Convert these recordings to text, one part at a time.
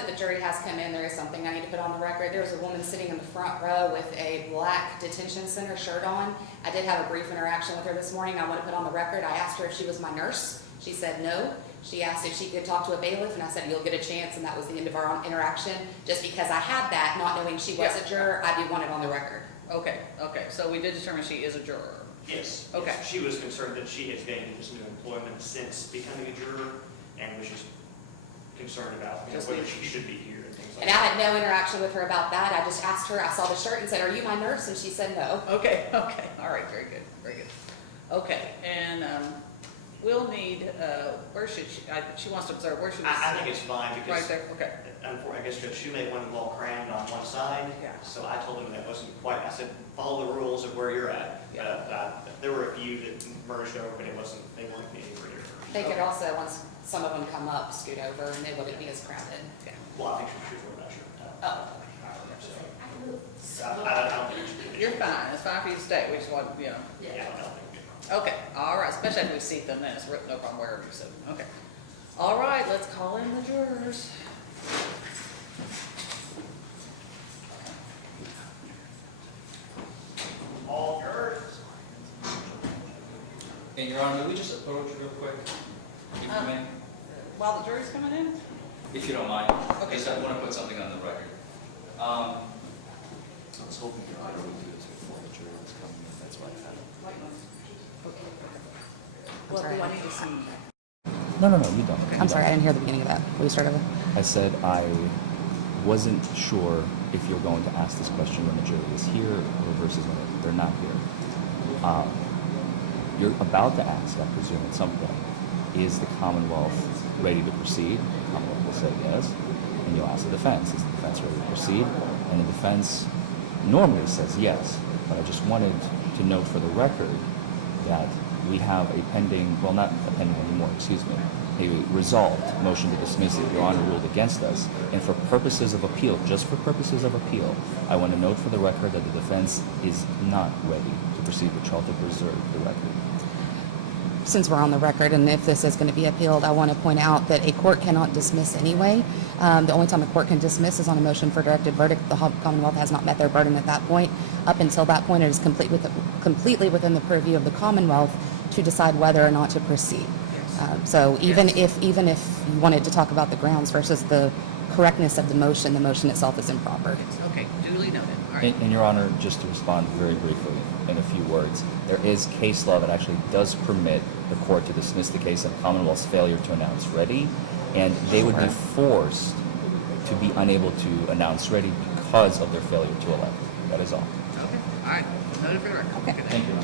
that the jury has come in, there is something I need to put on the record. There was a woman sitting in the front row with a black detention center shirt on. I did have a brief interaction with her this morning. I want to put on the record. I asked her if she was my nurse. She said no. She asked if she could talk to a bailiff, and I said, you'll get a chance, and that was the end of our interaction. Just because I had that, not knowing she was a juror, I do want it on the record. Okay, so we did determine she is a juror. Yes. Okay. Yes. She was concerned that she had gained this new employment since becoming a juror, and was just concerned about whether she should be here and things like And I that. had no interaction with her about that. I just asked her, I saw the shirt and said, are you my nurse? And she said no. Okay, all right, very good. Okay, and we'll need, where should she wants to observe, where should we? I think it's fine because. Right there, okay. I guess Judge Shoemate wanted them all crammed on one side. Yeah. So I told him that wasn't quite, I said, follow the rules of where you're at. Yeah. There were a few that merged over, but they weren't anywhere near. They could also, once some of them come up, scoot over and they wouldn't be as crowded. Okay. Well, I think she should wear that shirt. Oh. I don't think it should be. You're fine, it's fine for you to stay, we just want, Yeah, I don't think it. Okay, all right, especially after we seat them, then it's no problem wherever you sit, okay. All right, let's call in the jurors. All jurors. And Your Honor, may we just approach real quick, if you may? While the jury's coming in? If you don't mind. Okay. Just I want to put something on the record. I was hoping Your Honor would do this before the jury was coming in, that's why I had it. Well, do I need to see? No, you don't. I'm sorry, I didn't hear the beginning of that. Will you start over? I said I wasn't sure if you're going to ask this question when the jury is here or versus when they're not here. You're about to ask, I presume, at some point, is the Commonwealth ready to proceed? The Commonwealth will say yes, and you'll ask the defense, is the defense ready to proceed? And the defense normally says yes, but I just wanted to note for the record that we have a pending, well, not a pending anymore, excuse me, a resolved motion to dismiss it. Your Honor ruled against us, and for purposes of appeal, just for purposes of appeal, I want to note for the record that the defense is not ready to proceed with trial to preserve the record. Since we're on the record, and if this is going to be appealed, I want to point out that a court cannot dismiss anyway. The only time a court can dismiss is on a motion for directed verdict. The Commonwealth has not met their burden at that point. Up until that point, it is completely within the purview of the Commonwealth to decide whether or not to proceed. So even if you wanted to talk about the grounds versus the correctness of the motion itself is improper. Okay, duly noted. All right. And Your Honor, just to respond very briefly in a few words, there is case law that actually does permit the court to dismiss the case of Commonwealth's failure to announce ready, and they would be forced to be unable to announce ready because of their failure to elect. That is all. Okay, all right, noted for the record. Okay. Thank you.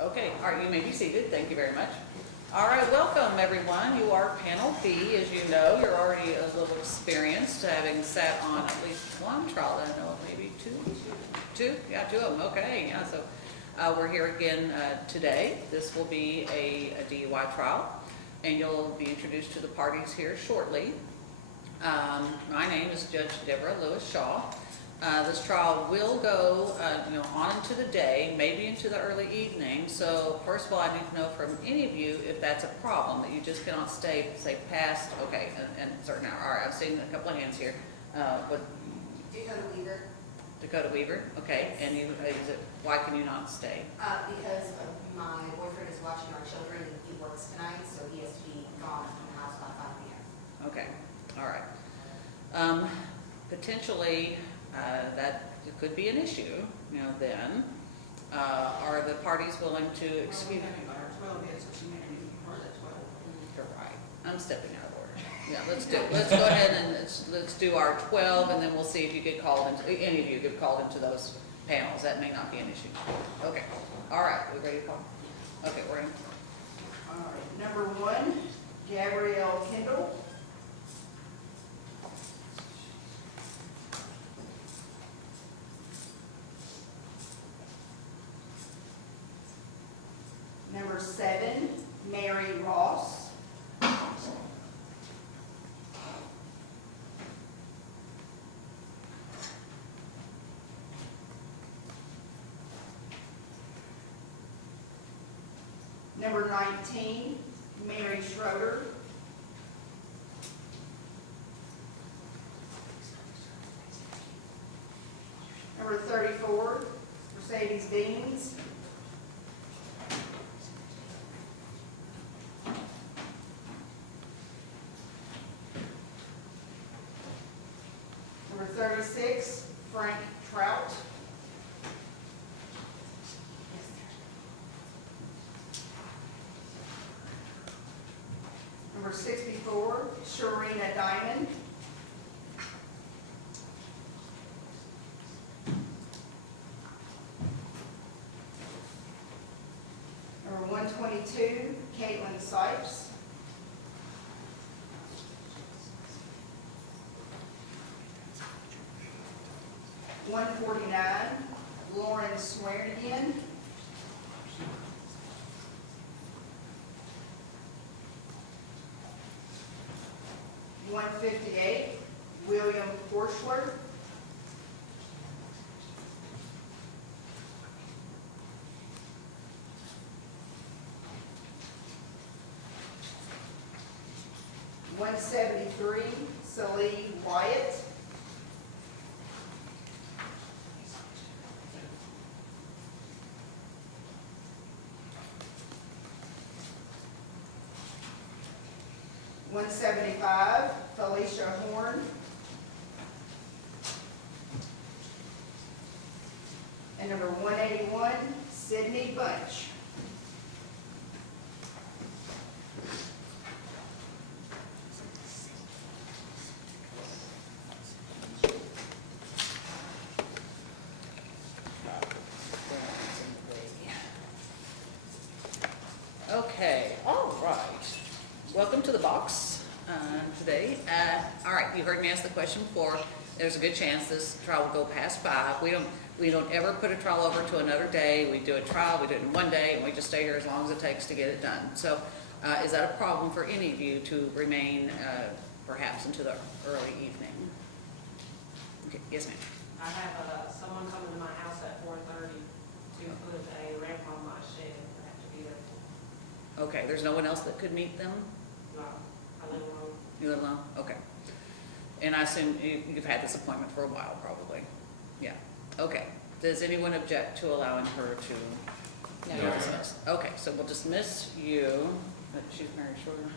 Okay, all right, you may be seated. Thank you very much. All right, welcome everyone. You are panel B, as you know. You're already a little experienced, having sat on at least one trial. I know maybe two? Yeah, two of them. Okay, yeah. So we're here again today. This will be a DUI trial, and you'll be introduced to the parties here shortly. My name is Judge Deborah Lewis-Shaw. This trial will go, on into the day, maybe into the early evening. So first of all, I need to know from any of you if that's a problem, that you just cannot stay, say, past, okay, and certain hour. All right, I've seen a couple of hands here. Dakota Weaver, okay. And why can you not stay? Because my boyfriend is watching our children and he works tonight, so he has to be gone from the house by 5 p.m. Okay, all right. Potentially, that could be an issue, then. Are the parties willing to excuse? You're right. I'm stepping out of order. Yeah, let's go ahead and let's do our 12, and then we'll see if you get called into, any of you get called into those panels. That may not be an issue. Okay. All right, we ready to call? Okay, we're in. All right, number 1, Gabrielle Kendall. Number 7, Mary Ross. Number 19, Mary Schroeder. Number 34, Mercedes Beans. Number 36, Frank Trout. Number 64, Sharina Diamond. Number 122, Caitlin Sipes. $149, Lauren Swearigan. $158, William Horschler. $173, Celie Wyatt. $175, Felicia Horn. And number 181, Sydney Bunch. Okay, all right. Welcome to the box today. All right, you heard me ask the question before. There's a good chance this trial will go past 5. We don't ever put a trial over to another day. We do a trial, we do it in one day, and we just stay here as long as it takes to get it done. So is that a problem for any of you to remain perhaps into the early evening? Okay, yes, ma'am. I have someone coming to my house at 4:30 to put a ramp on my shed. I have to be there. Okay, there's no one else that could meet them? No, I live alone. You live alone? Okay. And I assume you've had this appointment for a while, probably? Yeah. Okay. Does anyone object to allowing her to be dismissed? Okay, so we'll dismiss you. She's Mary Shorter.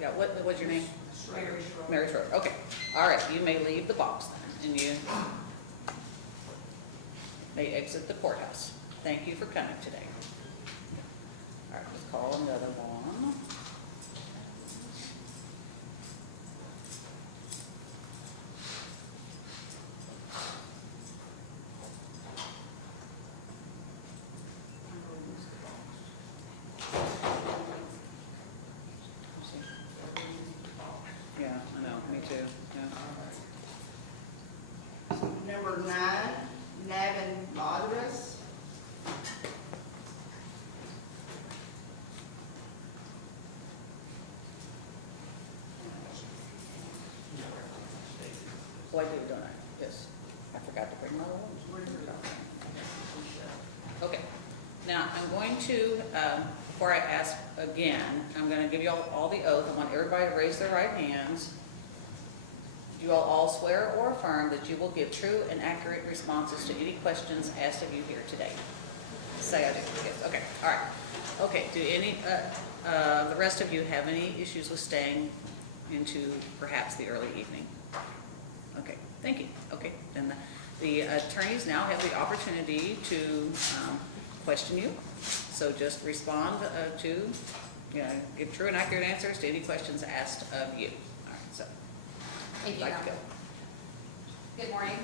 Yeah, what was your name? Mary Schroeder. Mary Shorter. Okay. All right, you may leave the box then, and you may exit the courthouse. Thank you for coming today. All right, let's call another one. Yeah, I know, me too, yeah. Number 9, Navin Madras. Oh, I do, don't I? Yes. I forgot to bring my own. Okay. Now, I'm going to, before I ask again, I'm going to give you all the oath. I want everybody to raise their right hands. Do you all swear or affirm that you will give true and accurate responses to any questions asked of you here today? Say I do. Yes. Okay. All right. Okay. Do any, the rest of you have any issues with staying into perhaps the early evening? Okay, thank you. Okay, then the attorneys now have the opportunity to question you. So just respond to, give true and accurate answers to any questions asked of you. All right, so. Thank you. Like to go. Good morning.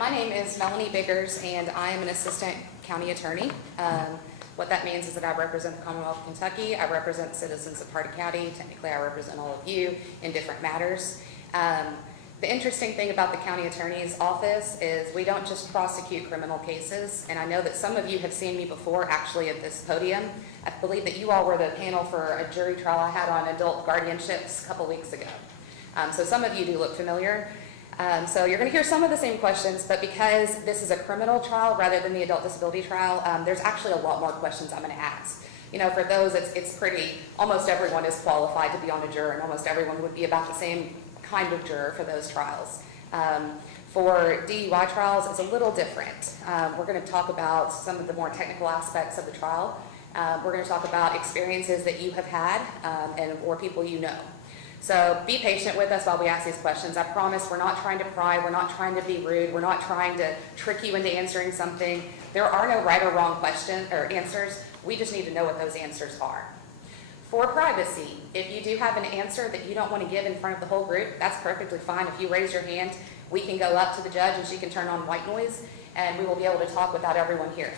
My name is Melanie Biggers, and I am an assistant county attorney. What that means is that I represent the Commonwealth of Kentucky. I represent citizens of Hardin County. Technically, I represent all of you in different matters. The interesting thing about the county attorney's office is we don't just prosecute criminal cases, and I know that some of you have seen me before actually at this podium. I believe that you all were the panel for a jury trial I had on adult guardianships a couple weeks ago. So some of you do look familiar. So you're going to hear some of the same questions, but because this is a criminal trial rather than the adult disability trial, there's actually a lot more questions I'm going to ask. You know, for those, it's pretty, almost everyone is qualified to be on a juror, and almost everyone would be about the same kind of juror for those trials. For DUI trials, it's a little different. We're going to talk about some of the more technical aspects of the trial. We're going to talk about experiences that you have had or people you know. So be patient with us while we ask these questions. I promise we're not trying to pry, we're not trying to be rude, we're not trying to trick you into answering something. There are no right or wrong questions or answers. We just need to know what those answers are. For privacy, if you do have an answer that you don't want to give in front of the whole group, that's perfectly fine. If you raise your hand, we can go up to the judge and she can turn on white noise, and we will be able to talk without everyone hearing.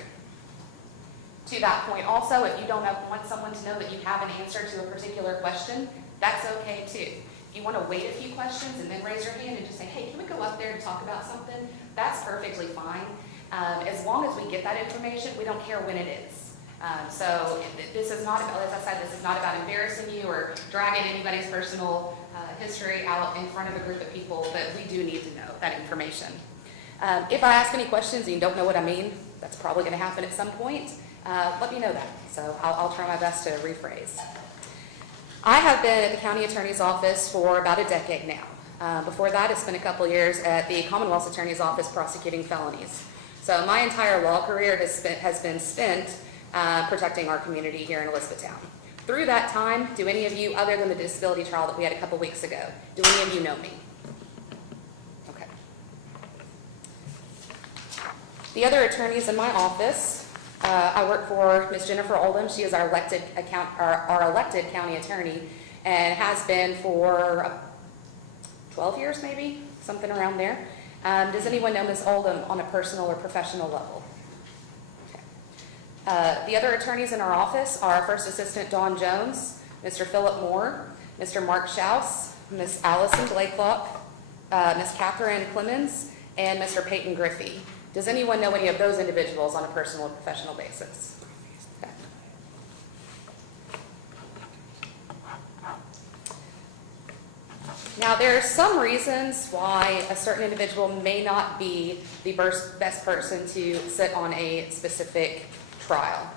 To that point also, if you don't want someone to know that you have an answer to a particular question, that's okay too. If you want to wait a few questions and then raise your hand and just say, hey, can we go up there and talk about something? That's perfectly fine. As long as we get that information, we don't care when it is. So this is not about, as I said, this is not about embarrassing you or dragging anybody's personal history out in front of a group of people, but we do need to know that information. If I ask any questions and you don't know what I mean, that's probably going to happen at some point. Let me know that. So I'll try my best to rephrase. I have been at the county attorney's office for about a decade now. Before that, I spent a couple years at the Commonwealth's attorney's office prosecuting felonies. So my entire law career has been spent protecting our community here in Elizabethtown. Through that time, do any of you, other than the disability trial that we had a couple weeks ago, do any of you know me? Okay. The other attorneys in my office, I work for Ms. Jennifer Oldham. She is our elected county attorney and has been for 12 years maybe, something around there. Does anyone know Ms. Oldham on a personal or professional level? Okay. The other attorneys in our office are First Assistant Dawn Jones, Mr. Philip Moore, Mr. Mark Schaus, Ms. Allison Blakelock, Ms. Catherine Clemens, and Mr. Peyton Griffey. Does anyone know any of those individuals on a personal or professional basis? Okay. Now, there are some reasons why a certain individual may not be the best person to sit on a specific trial.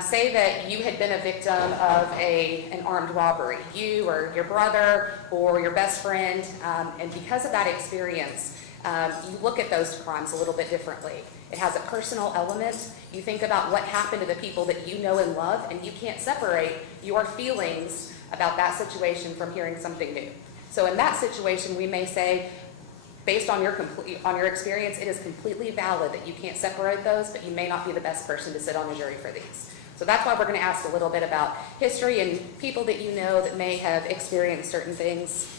Say that you had been a victim of an armed robbery, you or your brother or your best friend, and because of that experience, you look at those crimes a little bit differently. It has a personal element. You think about what happened to the people that you know and love, and you can't separate your feelings about that situation from hearing something new. So in that situation, we may say, based on your experience, it is completely valid that you can't separate those, but you may not be the best person to sit on a jury for these. So that's why we're going to ask a little bit about history and people that you know that may have experienced certain things.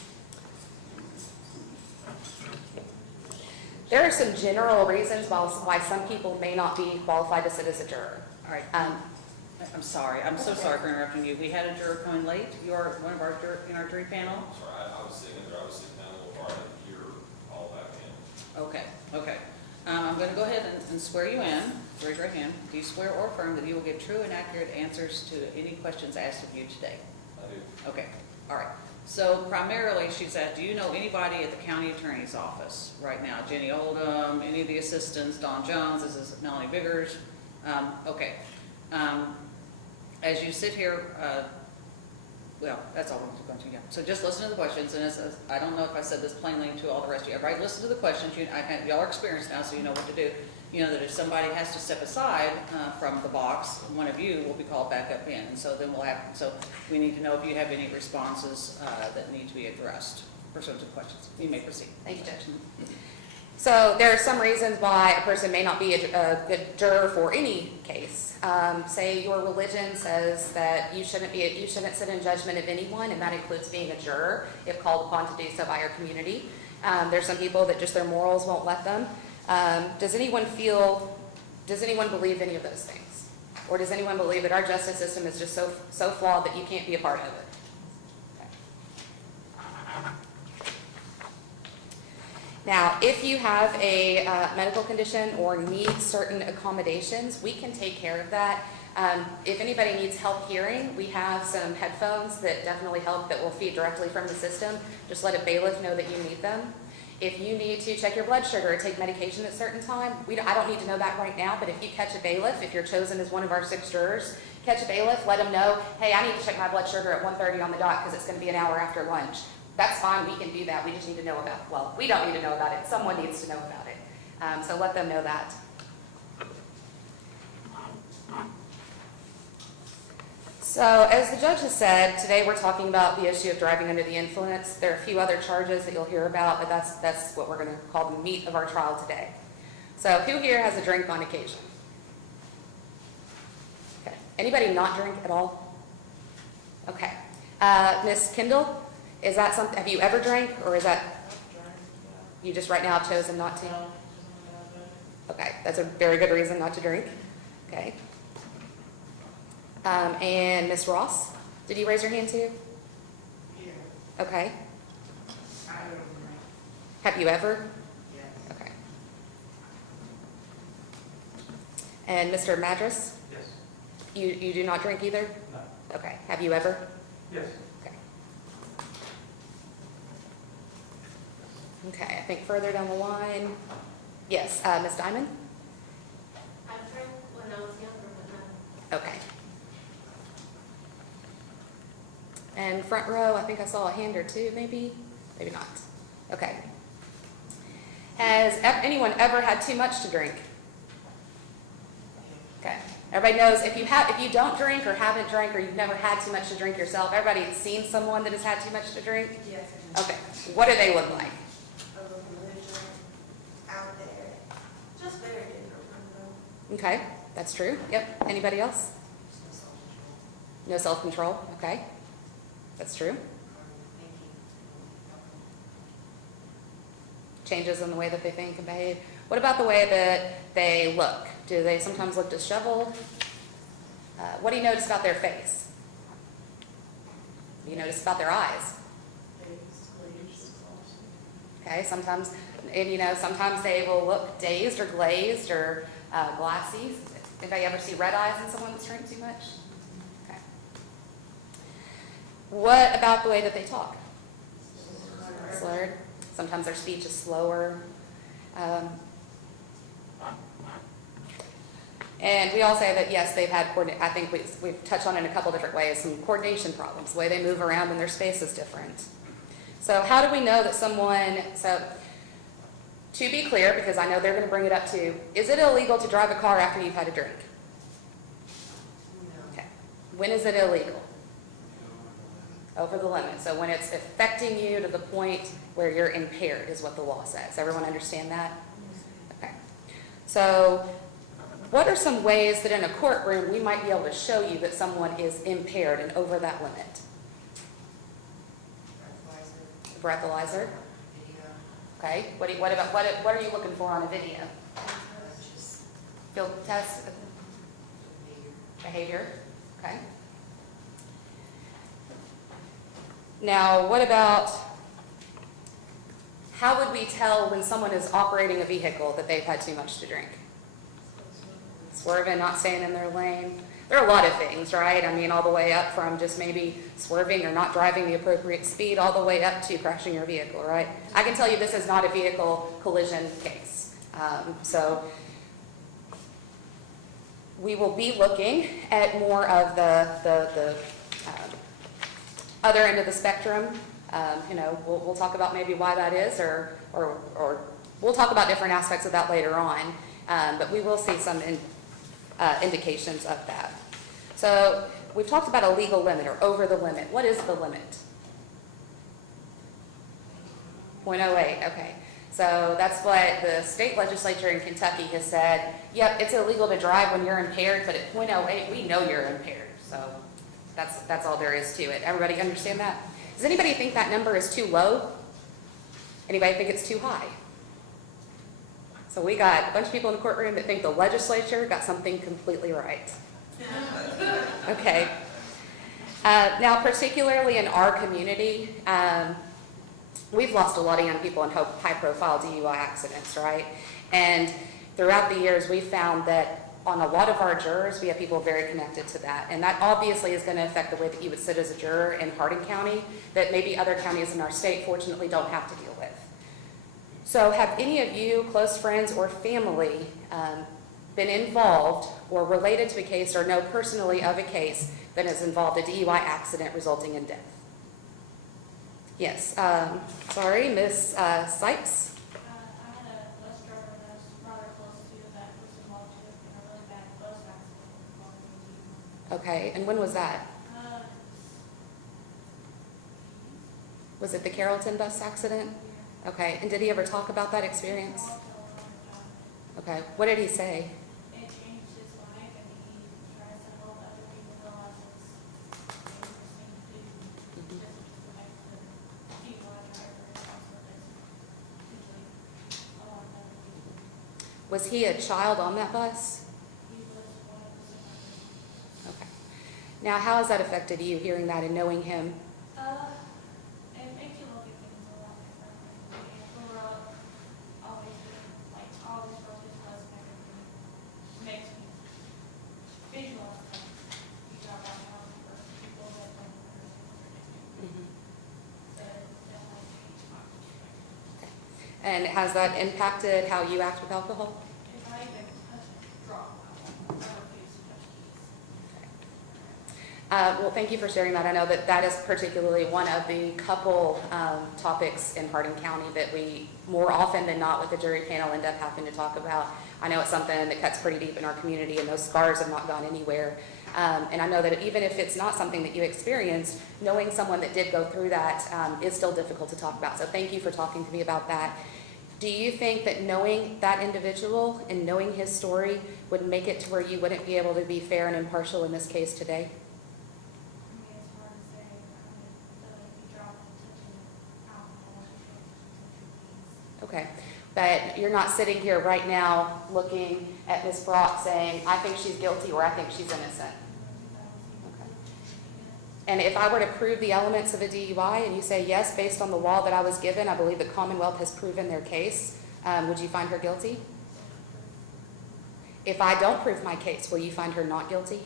There are some general reasons why some people may not be qualified to sit as a juror. All right. I'm sorry. I'm so sorry for interrupting you. We had a juror coming late. You are one of our in our jury panel. Sorry, I was sitting there. I was sitting down a little hard to hear all that in. Okay. Okay. I'm going to go ahead and swear you in. Raise your hand. Do you swear or affirm that you will give true and accurate answers to any questions asked of you today? I do. Okay. All right. So primarily, she said, do you know anybody at the county attorney's office right now? Jenny Oldham, any of the assistants, Don Jones, this is Melanie Biggers. Okay. As you sit here, well, that's all we're going to, yeah. So just listen to the questions, and I don't know if I said this plainly to all the rest of you. Everybody listen to the questions. Y'all are experienced now, so you know what to do. You know that if somebody has to step aside from the box, one of you will be called back up in. And so then so we need to know if you have any responses that need to be addressed pursuant to the questions. You may proceed. Thank you, Judge. So there are some reasons why a person may not be a good juror for any case. Say your religion says that you shouldn't sit in judgment of anyone, and that includes being a juror if called upon to do so by your community. There's some people that just their morals won't let them. Does anyone believe any of those things? Or does anyone believe that our justice system is just so flawed that you can't be a part of it? Now, if you have a medical condition or need certain accommodations, we can take care of that. If anybody needs help hearing, we have some headphones that definitely help that will feed directly from the system. Just let a bailiff know that you need them. If you need to check your blood sugar or take medication at a certain time, I don't need to know that right now, but if you catch a bailiff, if you're chosen as one of our 6 jurors, catch a bailiff, let them know, hey, I need to check my blood sugar at 1:30 on the dot because it's going to be an hour after lunch. That's fine, we can do that. We just need to know about it. Well, we don't need to know about it. Someone needs to know about it. So let them know that. So as the judge has said, today we're talking about the issue of driving under the influence. There are a few other charges that you'll hear about, but that's what we're going to call the meat of our trial today. So who here has a drink on occasion? Okay. Anybody not drink at all? Okay. Miss Kendall, is that something, have you ever drank, or is that, you just right now have chosen not to? Okay, that's a very good reason not to drink. Okay. And Miss Ross, did you raise your hand too? Yeah. Okay. I don't know. Have you ever? Yes. Okay. And Mr. Madras, Yes. you do not drink either? No. Okay. Have you ever? Yes. Okay. Okay, I think further down the line, yes, Miss Diamond? I drank when I was younger, but not. Okay. And front row, I think I saw a hand or two, maybe? Maybe not. Okay. Has anyone ever had too much to drink? Okay. Everybody knows if you don't drink or haven't drank or you've never had too much to drink yourself, everybody's seen someone that has had too much to drink? Yes. Okay. What do they look like? A little belligerent out there. Just very different from Okay. That's true. Yep. Anybody else? No self-control. Okay. That's true. Changes in the way that they think and behave. What about the way that they look? Do they sometimes look disheveled? What do you notice about their face? What do you notice about their eyes? Okay, sometimes, and sometimes they will look dazed or glazed or glassy. Anybody ever see red eyes in someone that's drank too much? Okay. What about the way that they talk? Slurred. Sometimes their speech is slower. And we all say that, yes, they've had, I think we've touched on it in a couple different ways, some coordination problems, the way they move around in their space is different. So how do we know that someone, so to be clear, because I know they're going to bring it up too, is it illegal to drive a car after you've had a drink? Okay. When is it illegal? Over the limit. So when it's affecting you to the point where you're impaired is what the law says. Everyone understand that? Okay. So what are some ways that in a courtroom we might be able to show you that someone is impaired and over that limit? Breathalyzer. Okay. What are you looking for on a video? Field test. Behavior. Okay. Now, what about, how would we tell when someone is operating a vehicle that they've had too much to drink? Swerving, not staying in their lane. There are a lot of things, right? I mean, all the way up from just maybe swerving or not driving the appropriate speed, all the way up to crashing your vehicle, right? I can tell you this is not a vehicle collision case. So we will be looking at more of the other end of the spectrum. We'll talk about maybe why that is, or we'll talk about different aspects of that later on. But we will see some indications of that. So we've talked about a legal limit or over the limit. What is the limit? 0.08. Okay. So that's what the state legislature in Kentucky has said. Yep, it's illegal to drive when you're impaired, but at 0.08, we know you're impaired. So that's all there is to it. Everybody understand that? Does anybody think that number is too low? Anybody think it's too high? So we got a bunch of people in the courtroom that think the legislature got something completely right. Okay. Now, particularly in our community, we've lost a lot of young people in high-profile DUI accidents, right? And throughout the years, we've found that on a lot of our jurors, we have people very connected to that. And that obviously is going to affect the way that you would sit as a juror in Hardin County that maybe other counties in our state, fortunately, don't have to deal with. So have any of you, close friends or family, been involved or related to a case or know personally of a case that has involved a DUI accident resulting in death? Yes. Sorry, Miss Sykes? I had a bus driver that was rather close to that was involved in a really bad bus accident involving DUI. Okay, and when was that? Was it the Carrollton bus accident? Okay, and did he ever talk about that experience? Okay, what did he say? It changed his life, and he tries to help other people realize it's a dangerous thing to do. Just to protect the DUI driver and also that's usually a lot of other people. Was he a child on that bus? He was one of the survivors. Okay. Now, how has that affected you, hearing that and knowing him? It makes you look at things a lot differently. I grew up always wrote his bus and everything. Makes me visualize things. You talk about how people that don't understand. So it definitely changed my perspective. And has that impacted how you act with alcohol? If I even touch a drop, I refuse to touch keys. Well, thank you for sharing that. I know that that is particularly one of the couple topics in Hardin County that we, more often than not with the jury panel, end up having to talk about. I know it's something that cuts pretty deep in our community, and those scars have not gone anywhere. And I know that even if it's not something that you experienced, knowing someone that did go through that is still difficult to talk about. So thank you for talking to me about that. Do you think that knowing that individual and knowing his story would make it to where you wouldn't be able to be fair and impartial in this case today? I mean, it's hard to say. The drop and touching alcohol, Okay, but you're not sitting here right now looking at Ms. Brock saying, I think she's guilty or I think she's innocent. Okay. And if I were to prove the elements of a DUI and you say, yes, based on the law that I was given, I believe the Commonwealth has proven their case, would you find her guilty? If I don't prove my case, will you find her not guilty?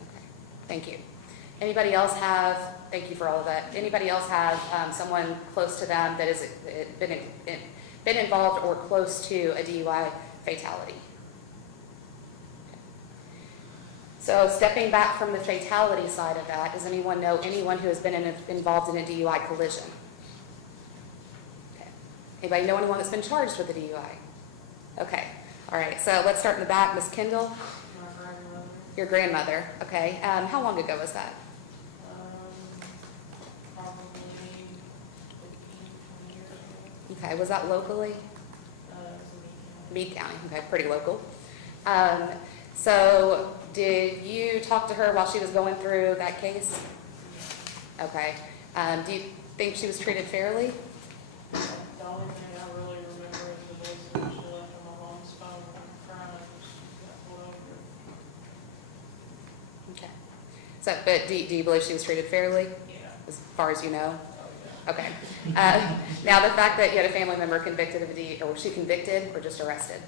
Okay, thank you. Anybody else have, thank you for all of that. Anybody else have someone close to them that has been involved or close to a DUI fatality? So stepping back from the fatality side of that, does anyone know anyone who has been involved in a DUI collision? Okay. Anybody know anyone that's been charged with a DUI? Okay. All right. So let's start in the back. Ms. Kendall? My grandmother. Your grandmother. Okay. How long ago was that? Probably 15, 20 years ago. Okay. Was that locally? It was Meade County. Okay. Pretty local. So did you talk to her while she was going through that case? Okay. Do you think she was treated fairly? The only thing I really remember is the day she left on my mom's phone crying and she got pulled over. Okay. So, but do you believe she was treated fairly, Yeah. as far as you know? Oh, Okay. Now, the fact that you had a family member convicted of a DUI, or was she convicted or just arrested?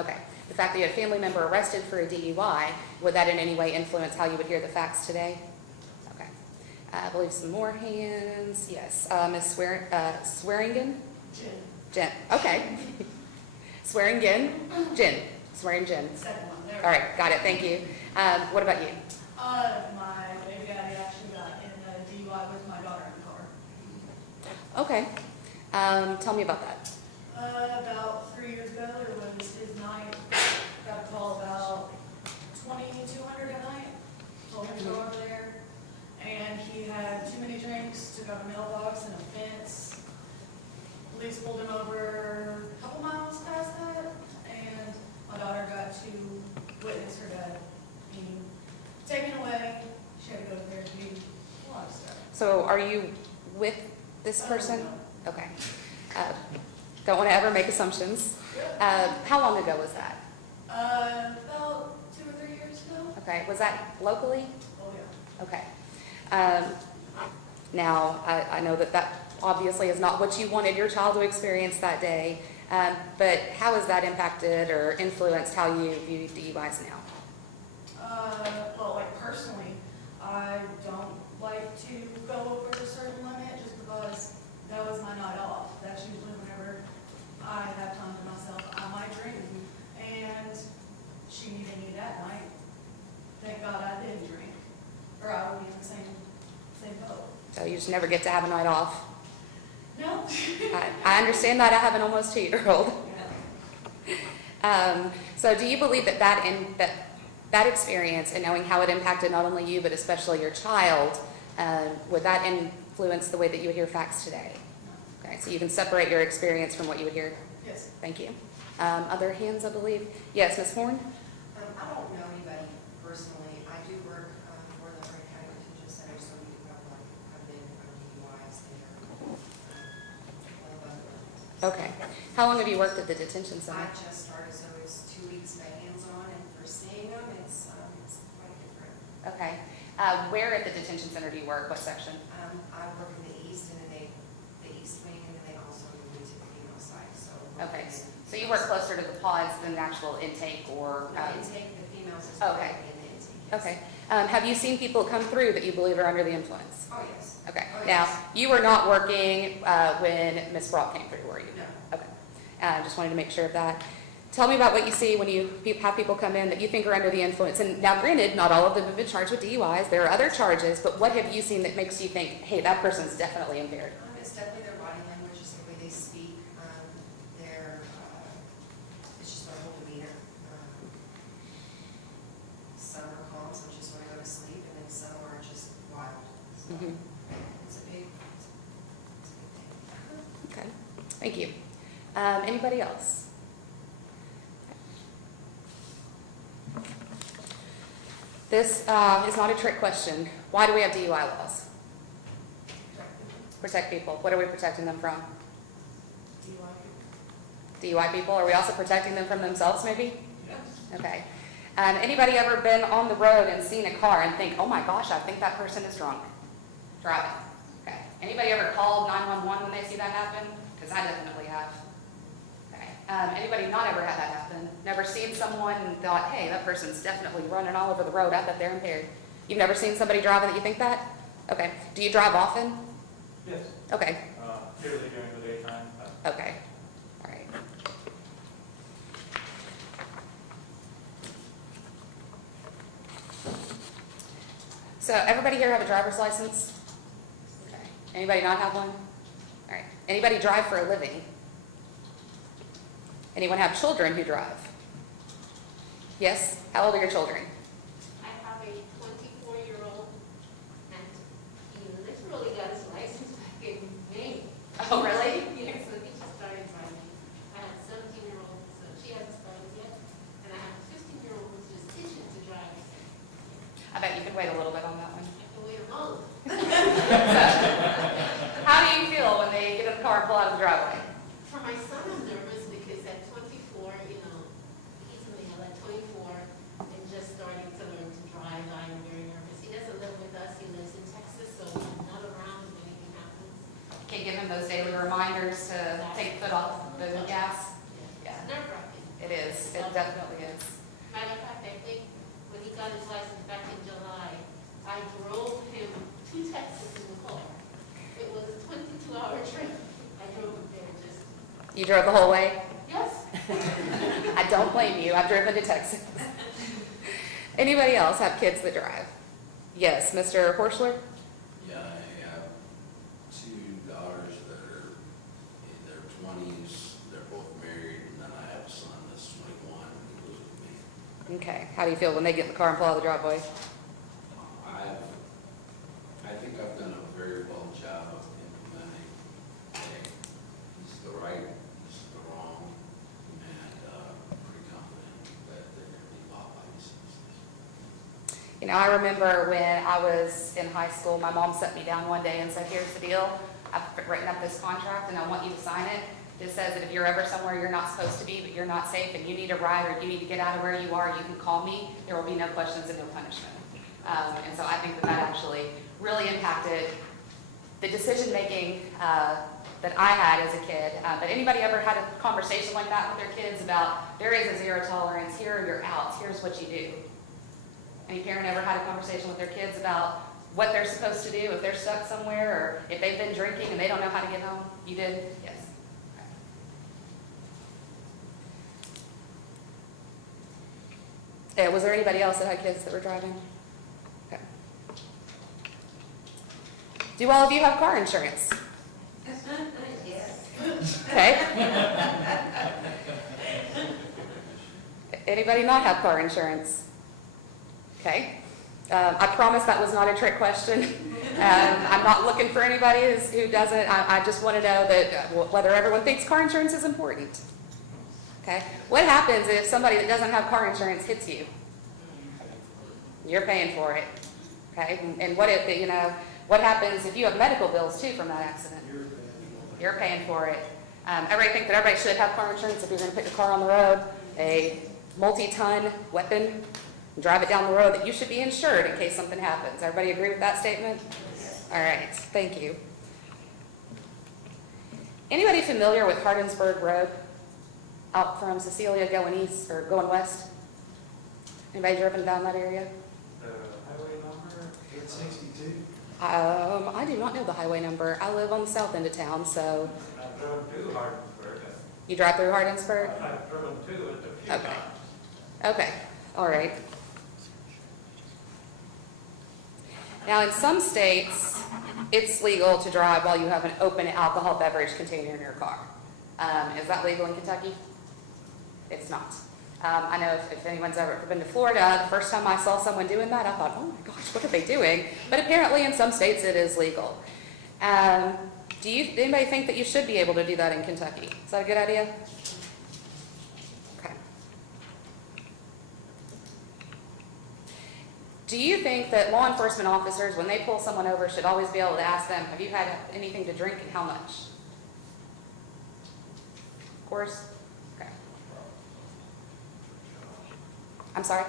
Okay. The fact that you had a family member arrested for a DUI, would that in any way influence how you would hear the facts today? Okay. I believe some more hands. Yes. Ms. Swearingen? Jen. Okay. Swearingen? Jen. Swearingen. Second one, there. All right. Got it. Thank you. What about you? My baby daddy actually got in a DUI with my daughter in the car. Okay. Tell me about that. About 3 years ago, it was his night. Got a call about 2200 at night. Told him to go over there. And he had too many drinks, took out a mailbox and a fence. Police pulled him over a couple miles past that. And my daughter got to witness her dad being taken away. She had to go there to do a lot of stuff. So are you with this person? No. Okay. Don't want to ever make assumptions. How long ago was that? About 2 or 3 years ago. Okay. Was that locally? Oh, yeah. Okay. Now, I know that that obviously is not what you wanted your child to experience that day, but how has that impacted or influenced how you view DUIs now? Well, like personally, I don't like to go over a certain limit just because that was was my night off. That's usually whenever I have time to myself, I might drink. And she needed me that night. Thank God I didn't drink, or I would be in the same boat. So you just never get to have a night off. No. I understand that. I have an almost 2-year-old. So do you believe that that experience and knowing how it impacted not only you, but especially your child, would that influence the way that you would hear facts today? Okay, so you can separate your experience from what you would hear. Yes. Thank you. Other hands, I believe. Yes, Ms. Horn? I don't know anybody personally. I do work for the Hardin County Detention Center, so we do have been DUIs there. Okay. How long have you worked at the detention center? I just started, so it's 2 weeks by hands-on, and for seeing them, it's quite different. Okay. Where at the detention center do you work? What section? I work in the east, and then the east wing, and then they also move me to the female side, so. Okay. So you work closer to the pods than the actual intake or? Intake, the females is Okay. in the intake. Yes. Okay. Have you seen people come through that you believe are under the influence? Oh, yes. Okay. Oh, Now, yes. you were not working when Ms. Brock came through, were you? No. Okay. Just wanted to make sure of that. Tell me about what you see when you have people come in that you think are under the influence. And now, granted, not all of them have been charged with DUIs. There are other charges, but what have you seen that makes you think, hey, that person's definitely impaired? It's definitely their body language, just the way they speak, it's just their whole demeanor. Some are calm, some just want to go to sleep, and then some are just wild. So Mhm. it's a big thing. Okay. Thank you. Anybody else? This is not a trick question. Why do we have DUI laws? Protect people. What are we protecting them from? DUI people? Are we also protecting them from themselves, maybe? Yes. Okay. Anybody ever been on the road and seen a car and think, oh my gosh, I think that person is drunk driving? Okay. Anybody ever called 911 when they see that happen? Because I definitely have. Okay. Anybody not ever had that happen? Never seen someone and thought, hey, that person's definitely running all over the road. I bet they're impaired. You've never seen somebody driving that you think that? Okay. Do you drive often? Yes, Okay. purely during the daytime. Okay. All right. So everybody here have a driver's license? Okay. Anybody not have one? All right. Anybody drive for a living? Anyone have children who drive? Yes? How old are your children? I have a 24-year-old, and he literally got his license back in May. Oh, really? Yes, so he just started driving. I have a 17-year-old, so she hasn't started yet, and I have a 15-year-old who's just itching to drive. I bet you could wait a little bit on that one. I can wait a month. How do you feel when they get in the car and pull out of the driveway? For my son, I'm nervous because at 24, he's male at 24 and just starting to learn to drive. I'm very nervous. He doesn't live with us. He lives in Texas, so I'm not around when anything happens. Can't give them those daily reminders to take foot off the gas. Yeah. It's nerve-wracking. It is. It definitely is. Matter of fact, I think when he got his license back in July, I drove him to Texas in the car. It was a 22-hour trip. I drove him there just. You drove the whole way? Yes. I don't blame you. I've driven to Texas. Anybody else have kids that drive? Yes, Mr. Horschler? Yeah, I have two daughters that are in their 20s. They're both married, and then I have a son that's 21 who lives with me. Okay. How do you feel when they get in the car and pull out of the driveway? I think I've done a very well job of implementing, hey, this is the right, this is the wrong, and I'm pretty confident that they're going to be law licenses. You know, I remember when I was in high school, my mom set me down one day and said, here's the deal. I've written up this contract and I want you to sign it. It says that if you're ever somewhere you're not supposed to be, but you're not safe and you need a ride or you need to get out of where you are, you can call me. There will be no questions and no punishment. And so I think that actually really impacted the decision-making that I had as a kid. But anybody ever had a conversation like that with their kids about there is a zero tolerance, here are your outs, here's what you do? Any parent ever had a conversation with their kids about what they're supposed to do if they're stuck somewhere, or if they've been drinking and they don't know how to get home? You did? Yes. Okay. Was there anybody else that had kids that were driving? Okay. Do all of you have car insurance? Yes. Okay. Anybody not have car insurance? Okay. I promise that was not a trick question. I'm not looking for anybody who doesn't. I just want to know that whether everyone thinks car insurance is important. Okay. What happens if somebody that doesn't have car insurance hits you? You're paying for it. Okay. And what if, what happens if you have medical bills too from that accident? You're paying for it. Everybody think that everybody should have car insurance if you're going to put your car on the road, a multi-ton weapon, and drive it down the road, that you should be insured in case something happens. Everybody agree with that statement? All right, thank you. Anybody familiar with Hardinsburg Road out from Cecilia going east or going west? Anybody driven down that area? Highway number 862. I do not know the highway number. I live on the south end of town, so. I drove to Hardinsburg. You drive through Hardinsburg? I've driven to it a few Okay. times. Okay, all right. Now, in some states, it's legal to drive while you have an open alcohol beverage container in your car. Is that legal in Kentucky? It's not. I know if anyone's ever been to Florida, the first time I saw someone doing that, I thought, oh my gosh, what are they doing? But apparently in some states it is legal. Do anybody think that you should be able to do that in Kentucky? Is that a good idea? Okay. Do you think that law enforcement officers, when they pull someone over, should always be able to ask them, have you had anything to drink and how much? Of course. Okay. I'm sorry?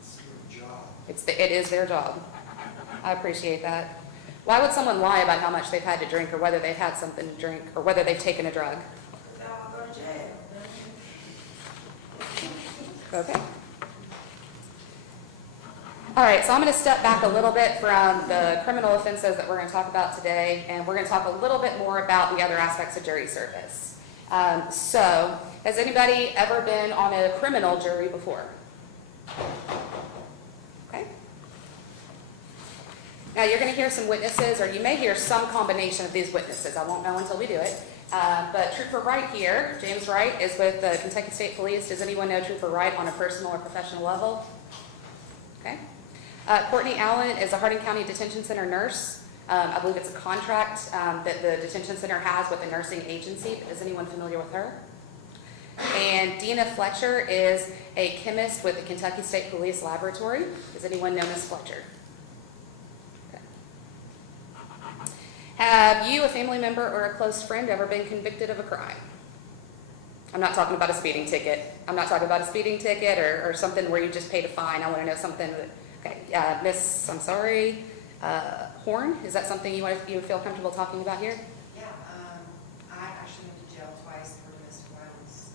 It's your job. It is their job. I appreciate that. Why would someone lie about how much they've had to drink, or whether they've had something to drink, or whether they've taken a drug? They all go to jail. Okay. All right, so I'm going to step back a little bit from the criminal offenses that we're going to talk about today, and we're going to talk a little bit more about the other aspects of jury service. So, has anybody ever been on a criminal jury before? Okay. Now, you're going to hear some witnesses, or you may hear some combination of these witnesses. I won't know until we do it. But Trooper Wright here, James Wright, is with the Kentucky State Police. Does anyone know Trooper Wright on a personal or professional level? Okay. Courtney Allen is a Hardin County Detention Center nurse. I believe it's a contract that the detention center has with a nursing agency. Is anyone familiar with her? And Dina Fletcher is a chemist with the Kentucky State Police Laboratory. Does anyone know Ms. Fletcher? Okay. Have you, a family member, or a close friend ever been convicted of a crime? I'm not talking about a speeding ticket. I'm not talking about a speeding ticket or something where you just paid a fine. I want to know something that, okay, Miss, I'm sorry, Horn, is that something you feel comfortable talking about here? Yeah, I actually went to jail twice for domestic violence,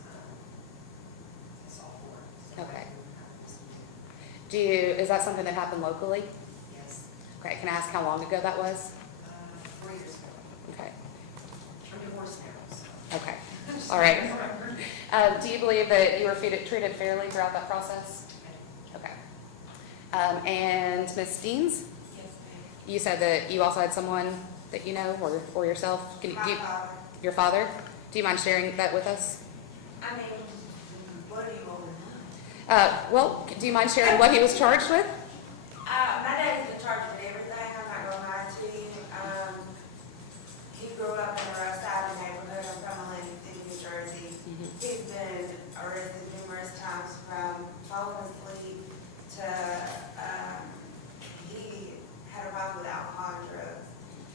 assault for. Okay. Is that something that happened locally? Yes, Okay, can I ask how long ago that was? 4 years ago. Okay, I'm divorced now, so. okay, all right. Do you believe that you were treated fairly throughout that process? Okay. And Ms. Deans, Yes, ma'am. you said that you also had someone that you know, or yourself? My father. Your father? Do you mind sharing that with us? I mean, what do you want to know? Well, do you mind sharing what he was charged with? My dad's been charged with everything, I'm not gonna lie to you. He grew up in a rough side of the neighborhood, I'm from Melanie, New Jersey. He's been arrested numerous times, from falling asleep to, he had a problem with alcohol and drugs,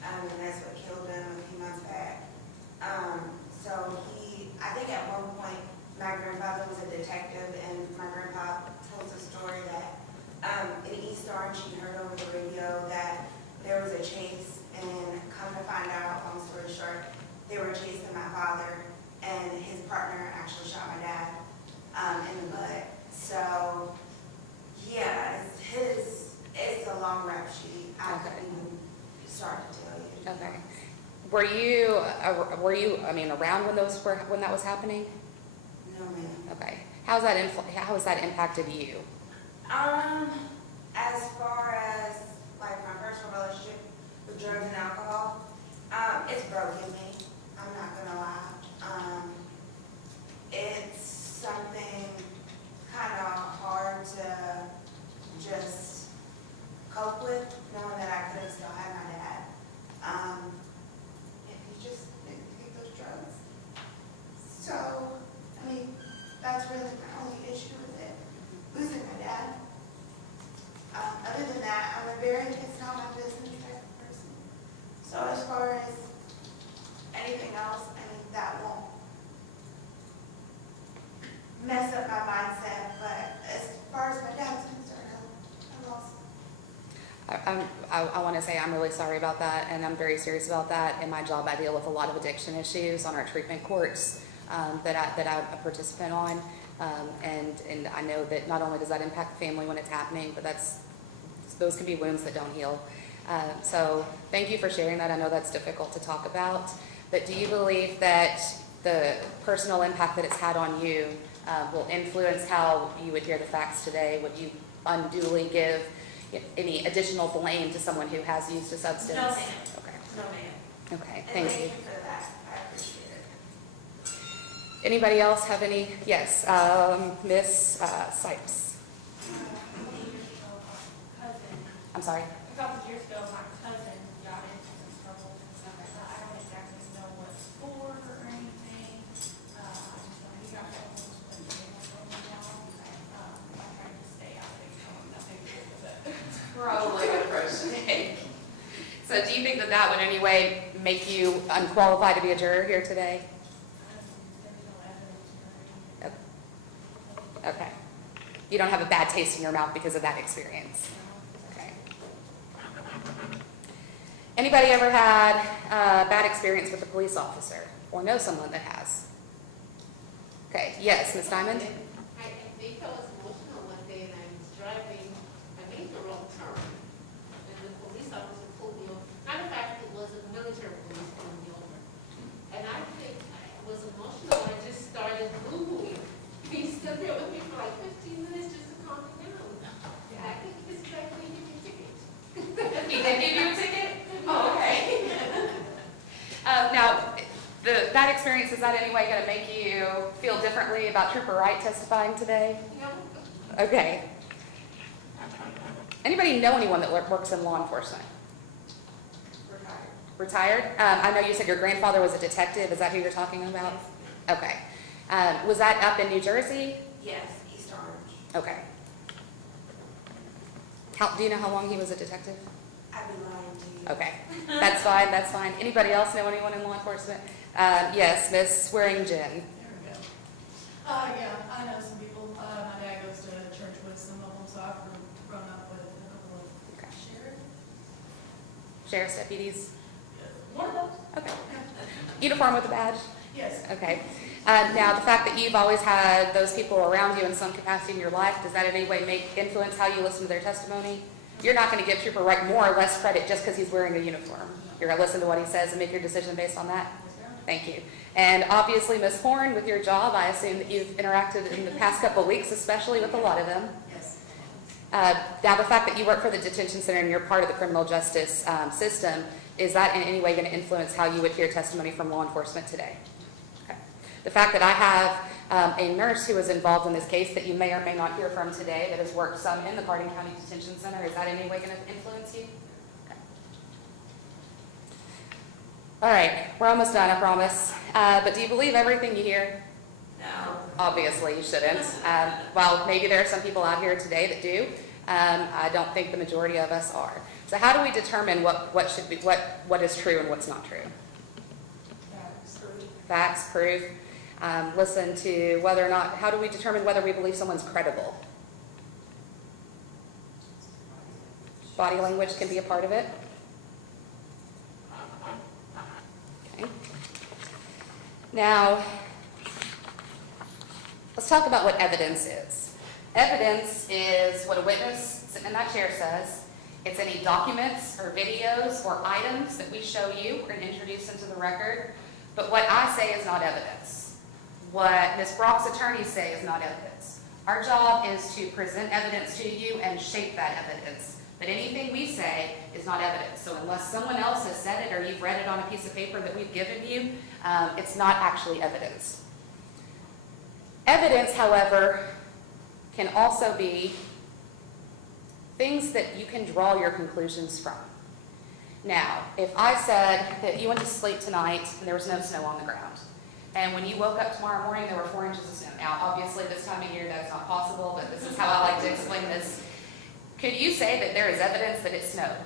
and that's what killed him a few months back. So I think at one point, my grandfather was a detective, and my grandpa tells a story that in East Orange, he heard over the couldn't even start to tell you. Okay. Were you, I mean, around when when that was happening? No, ma'am. Okay. How has that impacted you? As far as like my personal relationship with drugs and alcohol, it's broken me. I'm not gonna lie. It's something kind of hard to just cope with, knowing that I could have still had my dad. If he just didn't take those drugs. So, I mean, that's really my only issue with it, losing my dad. Other than that, I'm a very, it's not my business type of person. So as far as anything else, I mean, that won't mess up my mindset, but as far as my dad's concerned, I'm lost. I want to say I'm really sorry about that, and I'm very serious about that. In my job, I deal with a lot of addiction issues on our treatment courts that I'm a participant on, and I know that not only does that impact the family when it's happening, but those can be wounds that don't heal. So thank you for sharing that. I know that's difficult to talk about, but do you believe that the personal impact that it's had on you will influence how you would hear the facts today? Would you unduly give any additional blame to someone who has used a substance? No, ma'am. Okay. No, ma'am. Okay, And thank you. for that. I appreciate it. Anybody else have any? Yes, Miss Sipes. I'm sorry. A couple of years ago, my cousin got into some trouble. I don't exactly know what for or anything. I just know he got almost went to jail for a while. I tried to stay out of it, so nothing to do with it. Probably a good approach to take. So do you think that that would in any way make you unqualified to be a juror here today? There's no evidence or anything. Okay. You don't have a bad taste in your mouth because of that experience? Okay. Anybody ever had a bad experience with a police officer or know someone that has? Okay, yes, Ms. Diamond? I think I was emotional one day and I was driving, I made the wrong turn. And the police officer pulled me over. Matter of fact, it was a military police pulled me over. And I think I was emotional, I just started boo-hooing. He stood there with me for like 15 minutes just to calm me down. I think this is like, we give you a ticket. He did give you a ticket? Oh, okay. Now, that experience, is that in any way going to make you feel differently about Trooper Wright testifying today? No. Okay. Anybody know anyone that works in law enforcement? Retired? I know you said your grandfather was a detective. Is that who you're talking about? Okay. Was that up in New Jersey? Yes, East Orange. Okay. Do you know how long he was a detective? I'd be lying to you. Okay. That's fine. That's fine. Anybody else know anyone in law enforcement? Yes, Miss Swearingen. There we go. Yeah, I know some people. My dad goes to church with some of them, so I've grown up with a couple of Okay. sheriffs. Sheriff's deputies? One of those? Okay. Uniform with a badge? Yes. Okay. Now, the fact that you've always had those people around you in some capacity in your life, does that in any way influence how you listen to their testimony? You're not going to give Trooper Wright more or less credit just because he's wearing a uniform. You're going to listen to what he says and make your decision based on that? Thank you. And obviously, Ms. Horn, with your job, I assume that you've interacted in the past couple of weeks, especially with a lot of them. Yes. Now, the fact that you work for the detention center and you're part of the criminal justice system, is that in any way going to influence how you would hear testimony from law enforcement today? Okay. The fact that I have a nurse who is involved in this case that you may or may not hear from today that has worked some in the Hardin County Detention Center, is that in any way going to influence you? Okay. All right, we're almost done, I promise. But do you believe everything you hear? No. Obviously, you shouldn't. While maybe there are some people out here today that do, I don't think the majority of us are. So how do we determine what is true and what's not true? Facts, proof. Listen to whether or not, how do we determine whether we believe someone's credible? Body language can be a part of it. Okay. Now, let's talk about what evidence is. Evidence is what a witness sitting in that chair says, It's any documents or videos or items that we show you or introduce into the record. But what I say is not evidence. What Ms. Brock's attorneys say is not evidence. Our job is to present evidence to you and shape that evidence. But anything we say is not evidence. So unless someone else has said it or you've read it on a piece of paper that we've given you, it's not actually evidence. Evidence, however, can also be things that you can draw your conclusions from. Now, if I said that you went to sleep tonight and there was no snow on the ground, and when you woke up tomorrow morning there were 4 inches of snow. Now, obviously this time of year that's not possible, but this is how I like to explain this. Could you say that there is evidence that it snowed?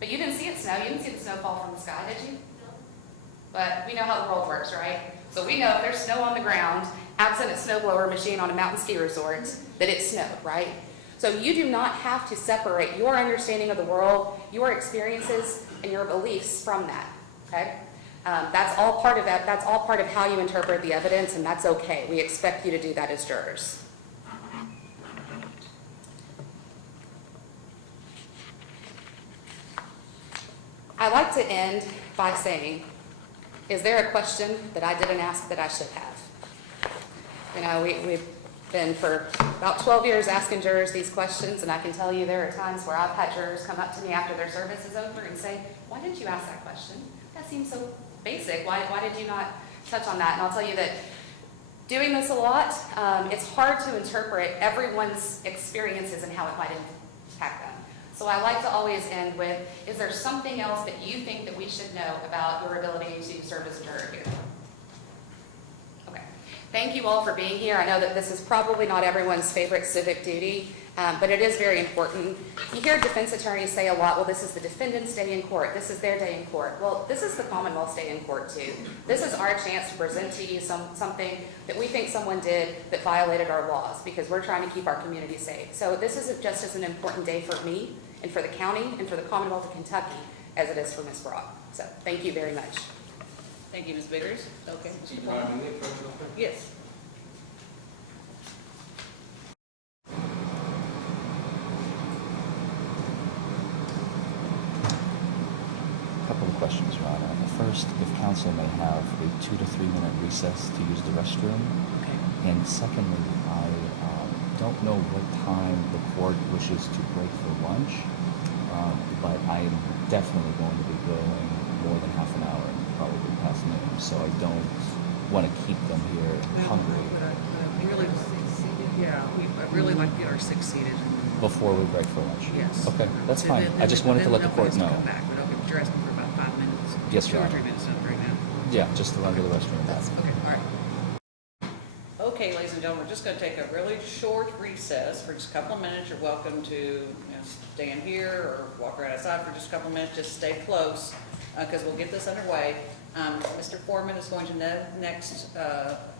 But you didn't see it snow, you didn't see the snow fall from the sky, did you? But we know how the world works, right? So we know if there's snow on the ground, absent a snowblower machine on a mountain ski resort, that it snowed, right? So you do not have to separate your understanding of the world, your experiences, and your beliefs from that, okay? That's all part of that. That's all part of how you interpret the evidence, and that's okay. We expect you to do that as jurors. I like to end by saying, is there a question that I didn't ask that I should have? You know, we've been for about 12 years asking jurors these questions, and I can tell you there are times where I've had jurors come up to me after their service is over and say, why didn't you ask that question? That seems so basic. Why did you not touch on that? And I'll tell you that doing this a lot, it's hard to interpret everyone's experiences and how it might impact them. So I like to always end with, is there something else that you think that we should know about your ability to serve as a juror here? Okay. Thank you all for being here. I know that this is probably not everyone's favorite civic duty, but it is very important. You hear defense attorneys say a lot, well, this is the defendant's day in court. This is their day in court. Well, this is the Commonwealth's day in court too. This is our chance to present to you something that we think someone did that violated our laws, because we're trying to keep our community safe. So this is just as an important day for me and for the county and for the Commonwealth of Kentucky as it is for Ms. Brock. So thank you very much. Thank you, Ms. Biggers. Okay. Do you mind doing the approach real quick? Yes. A couple of questions, Your Honor. First, if counsel may have a 2 to 3 minute recess to use the restroom. Okay. And secondly, I don't know what time the court wishes to break for lunch, but I am definitely going to be going more than half an hour, probably past noon, so I don't want to keep them here hungry We really, yeah, I'd really like to get our 6 seated. before we break for lunch. Yes. Okay, that's fine. Then- I just wanted to then let the court nobody know. has to come back, but okay, you're asking for about 5 minutes. Yes, Your 2 or Honor. 3 minutes, not right now. Yeah, just to run to the restroom. That's, okay, all right. Okay, ladies and gentlemen, we're just going to take a really short recess for just a couple of minutes. You're welcome to stand here or walk right outside for just a couple of minutes. Just stay close because we'll get this underway. Mr. Forman is going to next,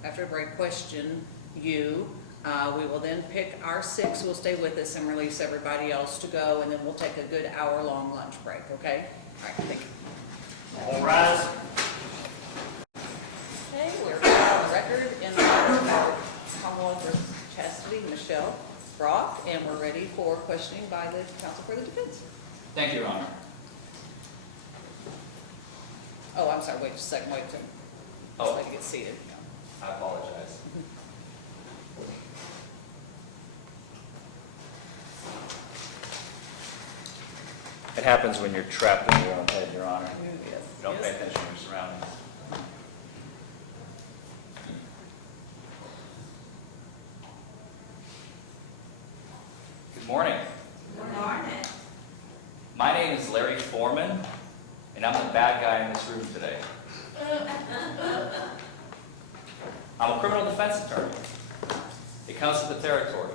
after a break, question you. We will then pick our 6 who will stay with us and release everybody else to go, and then we'll take a good hour-long lunch break, okay? All right, thank you. All rise. Okay, we're on the record in the matter of Commonwealth versus Chastity, Michelle Brock, and we're ready for questioning by the counsel for the defense. Thank you, Your Honor. Oh, I'm sorry, wait just a second, wait to, Oh. let you get seated. I apologize. It happens when you're trapped in your own head, Your Honor. Yes. You don't pay Yes. attention to your surroundings. Good morning. Good morning. My name is Larry Forman, and I'm the bad guy in this room today. I'm a criminal defense attorney. It comes with the territory.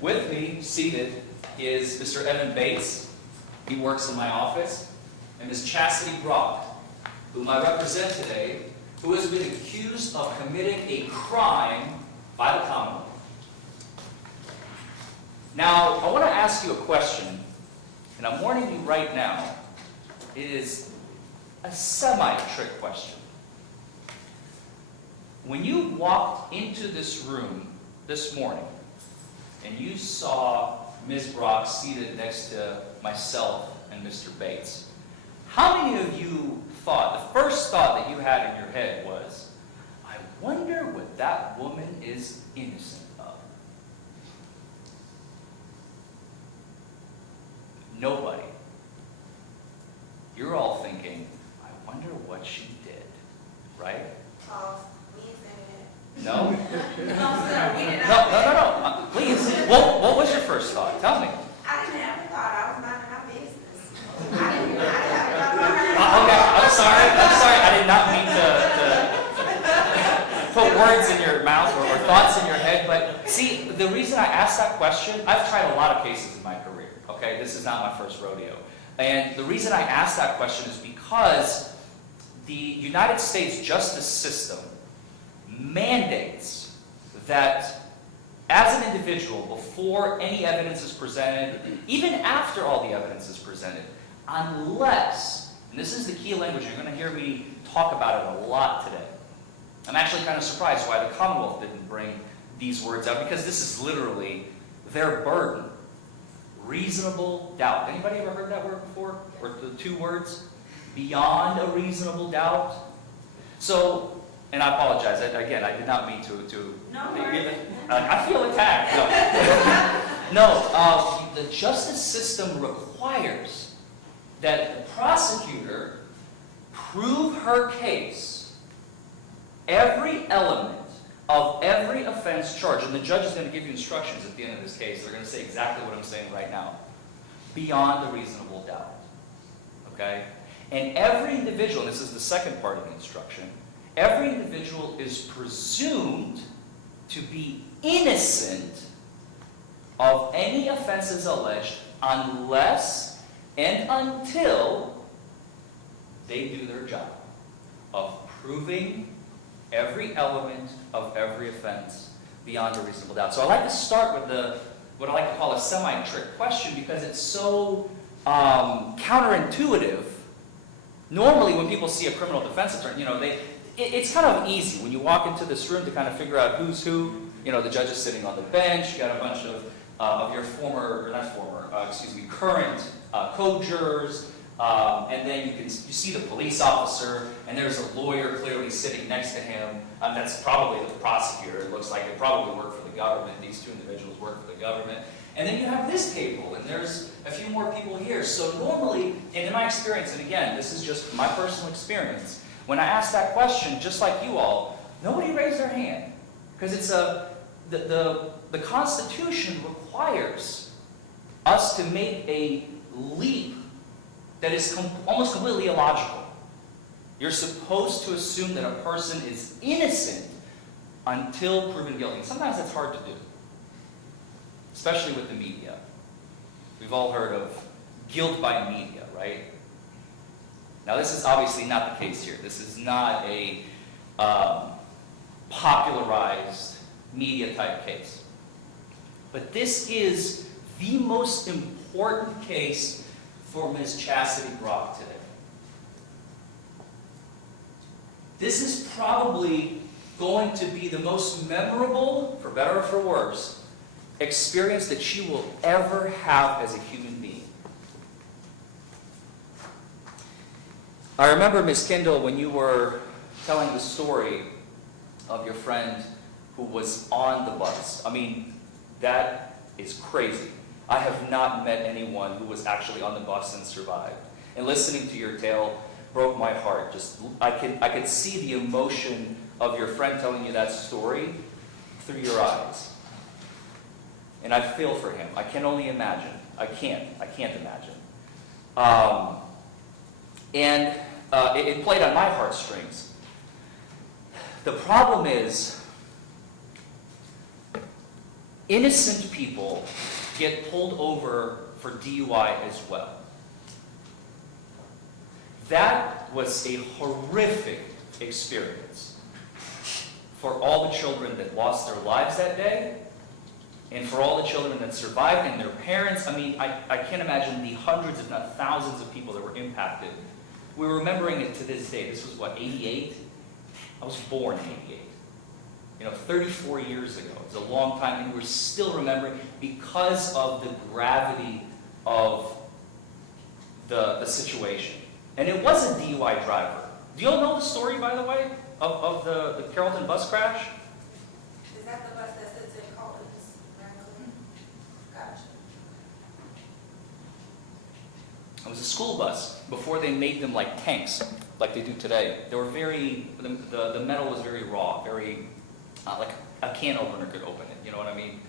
With me, seated, is Mr. Evan Bates. He works in my office. And Ms. Chastity Brock, whom I represent today, who has been accused of committing a crime by the Commonwealth. Now, I want to ask you a question, and I'm warning you right now, it is a semi-trick question. When you walked into this room this morning, and you saw Ms. Brock seated next to myself and Mr. Bates. How many of you thought, the first thought that you had in your head was, I wonder what that woman is innocent of? Nobody. You're all thinking, I wonder what she did, right? False. We ain't saying No? No, sir, we did No, not. no, no, no. Please. What was your first thought? Tell me. I didn't ever thought I was minding my business. I didn't have to go her. Okay, I'm sorry. I did not mean to put words in your mouth or thoughts in your head. But see, the reason I asked that question, I've tried a lot of cases in my career. Okay, this is not my first rodeo. And the reason I asked that question is because the United States justice system mandates that as an individual, before any evidence is presented, even after all the evidence is presented, unless, and this is the key language, you're going to hear me talk about it a lot today. I'm actually kind of surprised why the Commonwealth didn't bring these words out, because this is literally their burden. Reasonable doubt. Anybody ever heard that word before? Or the two words? Beyond a reasonable doubt. So, and I apologize, again, I did not mean to No I feel attacked. No, the justice system requires that the prosecutor prove her case, every element of every offense charged, and the judge is going to give you instructions at the end of this case. They're going to say exactly what I'm saying right now. Beyond a reasonable doubt. Okay? And every individual, and this is the second part of the instruction, every individual is presumed to be innocent of any offenses alleged unless and until they do their job of proving every element of every offense beyond a reasonable doubt. So I like to start with what I like to call a semi-trick question, because it's so counterintuitive. Normally when people see a criminal defense attorney, it's kind of easy when you walk into this room to kind of figure out who's who. The judge is sitting on the bench, you got a bunch of your current co-jurors, and then you see the police officer, and there's a lawyer clearly sitting next to him. That's probably the prosecutor. It looks like they probably work for the government. These two individuals work for the government. And then you have this table, and there's a few more people here. So normally, and in my experience, and again, this is just my personal experience, when I ask that question, just like you all, nobody raised their hand. Because it's the Constitution requires us to make a leap that is almost completely illogical. You're supposed to assume that a person is innocent until proven guilty. And sometimes that's hard to do, especially with the media. We've all heard of guilt by media, right? Now, this is obviously not the case here. This is not a popularized media type case. But this is the most important case for Ms. Chastity Brock today. This is probably going to be the most memorable, for better or for worse, experience that she will ever have as a human being. I remember, Ms. Kendall, when you were telling the story of your friend who was on the bus. I mean, that is crazy. I have not met anyone who was actually on the bus and survived. And listening to your tale broke my heart. I could see the emotion of your friend telling you that story through your eyes. And I feel for him. I can only imagine. I can't imagine. It played on my heartstrings. The problem is, innocent people get pulled over for DUI as well. That was a horrific experience for all the children that lost their lives that day, and for all the children that survived and their parents. I mean, I can't imagine the hundreds, if not thousands of people that were impacted. We're remembering it to this day. This was what, 88? I was born in 88. 34 years ago. It's a long time, and we're still remembering because of the gravity of the situation. And it was a DUI driver. Do you all know the story, by the way, of the Carrollton bus crash? Is that the bus that sits in Collins? Gotcha. It was a school bus before they made them like tanks, like they do today. They were the metal was very raw, very, like a can opener could open it, you know what I mean?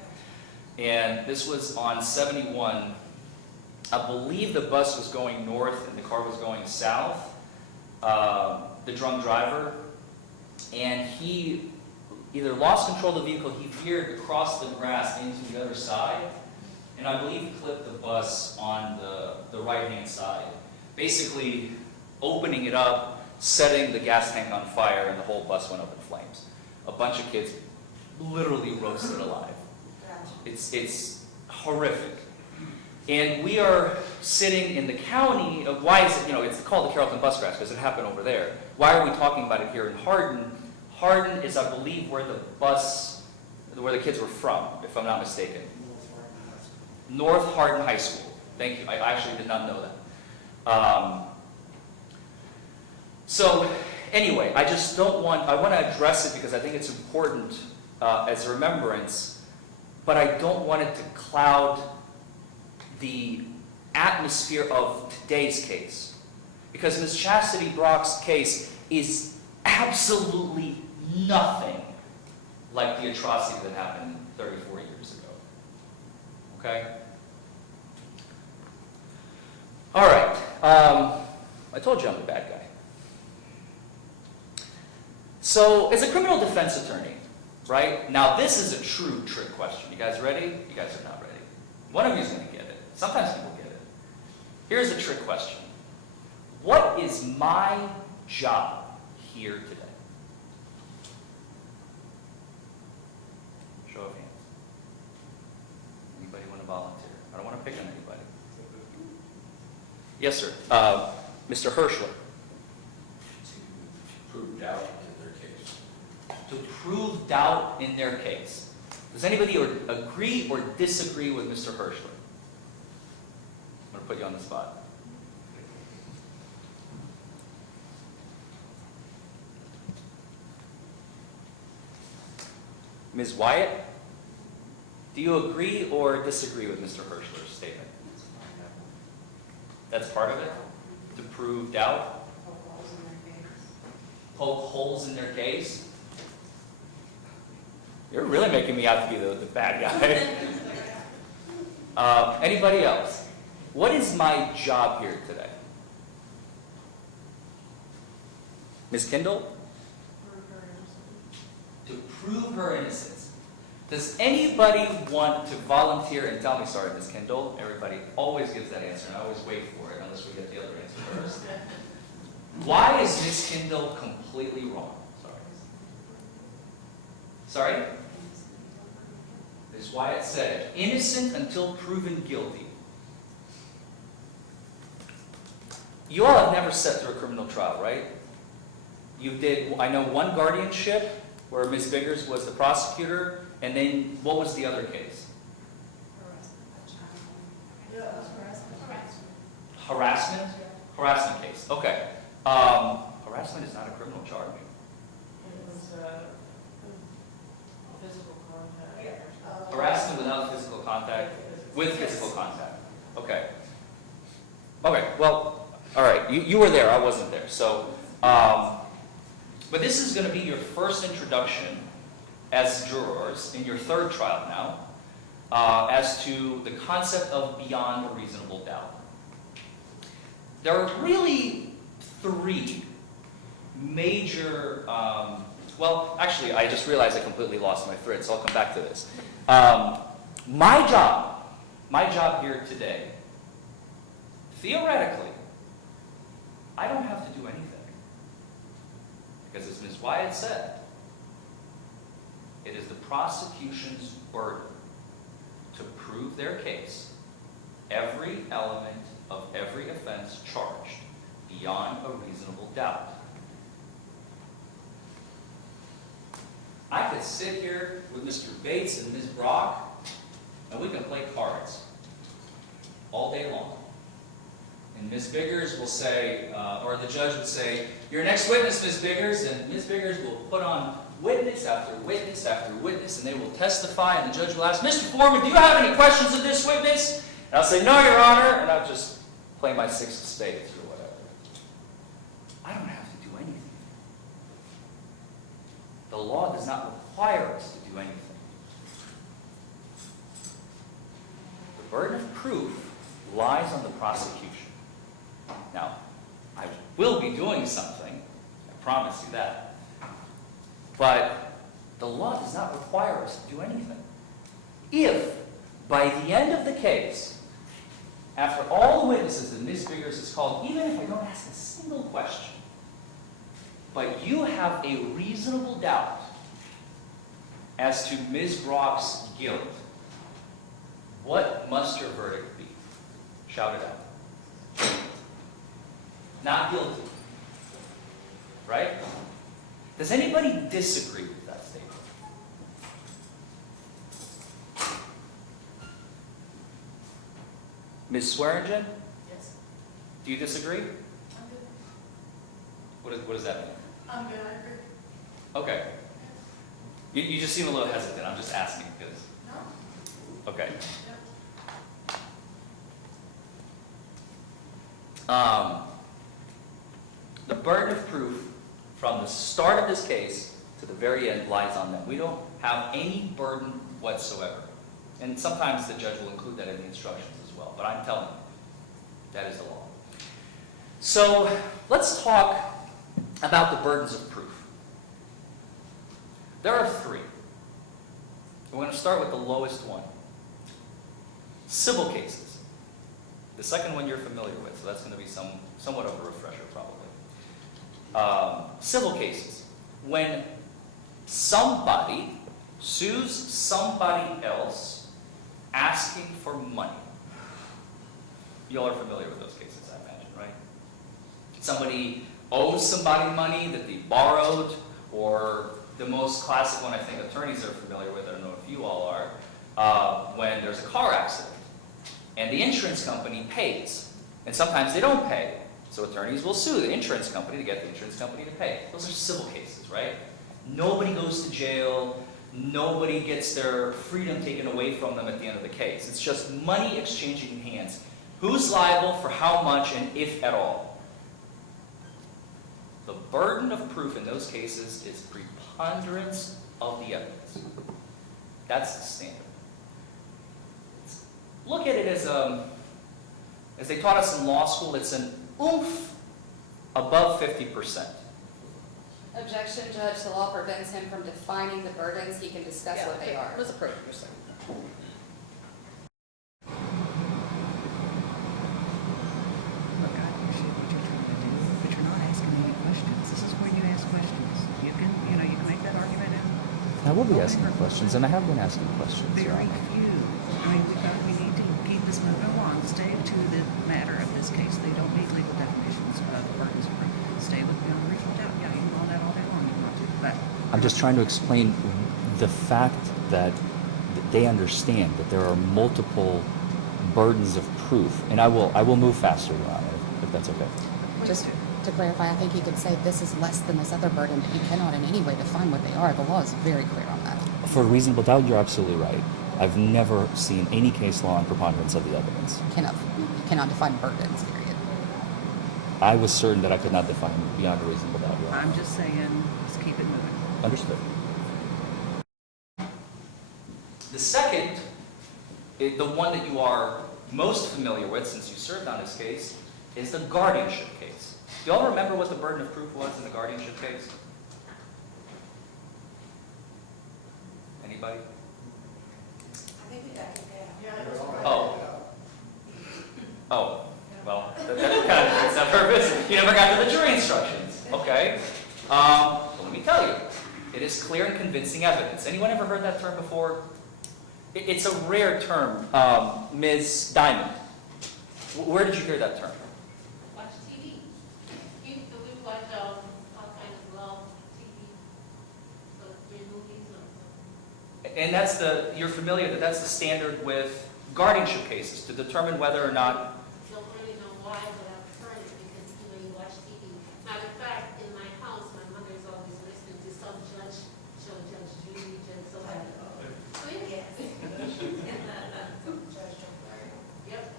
And this was on 71. I believe the bus was going north and the car was going south, the drunk driver, and he either lost control of the vehicle, he veered across the grass into the other side, and I believe he clipped the bus on the right-hand side, basically opening it up, setting the gas tank on fire, and the whole bus went up in flames. A bunch of kids literally roasted alive. It's horrific. And we are sitting in the county of, why is it, it's called the Carrollton bus crash because it happened over there. Why are we talking about it here in Hardin? Hardin is, I believe, where the kids were from, if I'm not mistaken. North Hardin High School. Thank you. I actually did not know that. So anyway, I want to address it because I think it's important as a remembrance, but I don't want it to cloud the atmosphere of today's case. Because Ms. Chastity Brock's case is absolutely nothing like the atrocity that happened 34 years ago. Okay? All right. I told you I'm the bad guy. So, as a criminal defense attorney, right? Now, this is a true trick question. You guys ready? You guys are not ready. One of you is going to get it. Sometimes people get it. Here's a trick question. What is my job here today? Show of hands. Anybody want to volunteer? I don't want to pick on anybody. Yes, sir. Mr. Hirschler. To prove doubt in their case. To prove doubt in their case. Does anybody agree or disagree with Mr. Hirschler? I'm going to put you on the spot. Ms. Wyatt, do you agree or disagree with Mr. Hirschler's statement? That's part of it? To prove doubt? Poke holes in their case? You're really making me out to be the bad guy. Anybody else? What is my job here today? Ms. Kendall? To prove her innocence. Does anybody want to volunteer and tell me, sorry, Ms. Kendall? Everybody always gives that answer, and I always wait for it unless we get the other answer first. Why is Ms. Kendall completely wrong? Sorry? Ms. Wyatt said, innocent until proven guilty. You all have never sat through a criminal trial, right? You did, I know, one guardianship where Ms. Biggers was the prosecutor, and then what was the other case? Harassment? Harassment case, okay. Harassment is not a criminal charge. It was physical contact. Harassment without physical contact, with physical contact. Okay. Okay, well, all right, you were there, I wasn't there. So, but this is going to be your first introduction as jurors in your third trial now, as to the concept of beyond a reasonable doubt. There are really three major, well, actually, I just realized I completely lost my thread, so I'll come back to this. My job here today, theoretically, I don't have to do anything. Because as Ms. Wyatt said, it is the prosecution's burden to prove their case, every element of every offense charged, beyond a reasonable doubt. I could sit here with Mr. Bates and Ms. Brock, and we can play cards all day long. And Ms. Biggers will say, or the judge would say, your next witness, Ms. Biggers, and Ms. Biggers will put on witness after witness after witness, and they will testify, and the judge will ask, Mr. Foreman, do you have any questions of this witness? And I'll say, no, Your Honor, and I'll just play my six of spades or whatever. I don't have to do anything. The law does not require us to do anything. The burden of proof lies on the prosecution. Now, I will be doing something, I promise you that. But the law does not require us to do anything. If, by the end of the case, after all the witnesses that Ms. Biggers has called, even if I don't ask a single question, but you have a reasonable doubt as to Ms. Brock's guilt, what must your verdict be? Shout it out. Not guilty. Right? Does anybody disagree with that statement? Ms. Swearingen? Yes. Do you disagree? I'm good. What does that mean? I'm good, I agree. Okay. You just seem a little hesitant. I'm just asking because. No? Okay. Yep. The burden of proof from the start of this case to the very end lies on them. We don't have any burden whatsoever. And sometimes the judge will include that in the instructions as well. But I'm telling you, that is the law. So let's talk about the burdens of proof. There are three. We're going to start with the lowest one. Civil cases. The second one you're familiar with, so that's going to be somewhat of a refresher probably. Civil cases. When somebody sues somebody else asking for money. You all are familiar with those cases, I imagine, right? Somebody owes somebody money that they borrowed, or the most classic one I think attorneys are familiar with, I don't know if you all are, when there's a car accident and the insurance company pays, and sometimes they don't pay. So attorneys will sue the insurance company to get the insurance company to pay. Those are civil cases, right? Nobody goes to jail. Nobody gets their freedom taken away from them at the end of the case. It's just money exchanging hands. Who's liable for how much and if at all? The burden of proof in those cases is preponderance of the evidence. That's the standard. Look at it as they taught us in law school, it's an oomph above 50%. Objection, Judge. The law prevents him from defining the burdens. He can discuss what they are. Let's approach your second. Look, I appreciate what you're trying to do, but you're not asking any questions. This is where you ask questions. You can make that argument in. I will be asking questions, and I have been asking questions, Your Very Honor. few. I mean, we need to keep this moving along. Stay to the matter of this case. They don't need legal definitions of burdens of proof. Stay with beyond a reasonable doubt. Yeah, you can call that all day long if you want to, but I'm just trying to explain the fact that they understand that there are multiple burdens of proof, and I will move faster, Your Honor, if that's okay. Just to clarify, I think he could say this is less than this other burden, but you cannot in any way define what they are. The law is very clear on that. For reasonable doubt, you're absolutely right. I've never seen any case law on preponderance of the evidence. You cannot define burdens, period. I was certain that I could not define beyond a reasonable doubt, Your Honor. I'm just saying, let's keep it moving. Understood. The second, the one that you are most familiar with since you served on this case, is the guardianship case. Do you all remember what the burden of proof was in the guardianship case? Anybody? I think we got to go. Yeah, it was right. Oh, well, that kind of defeats that purpose. You never got to the jury instructions. Okay. Well, let me tell you, it is clear and convincing evidence. Anyone ever heard that term before? It's a rare term. Ms. Diamond, where did you hear that term? Watch TV. We watch all kinds of law TV, so movies or And that's you're familiar that that's the standard with guardianship cases to determine whether or not. Don't really know why, but I've heard it because, you watch TV. Matter of fact, in my house, my mother's always listening to some judge, show Judge Judy, Judge so like, oh, yes. Yep.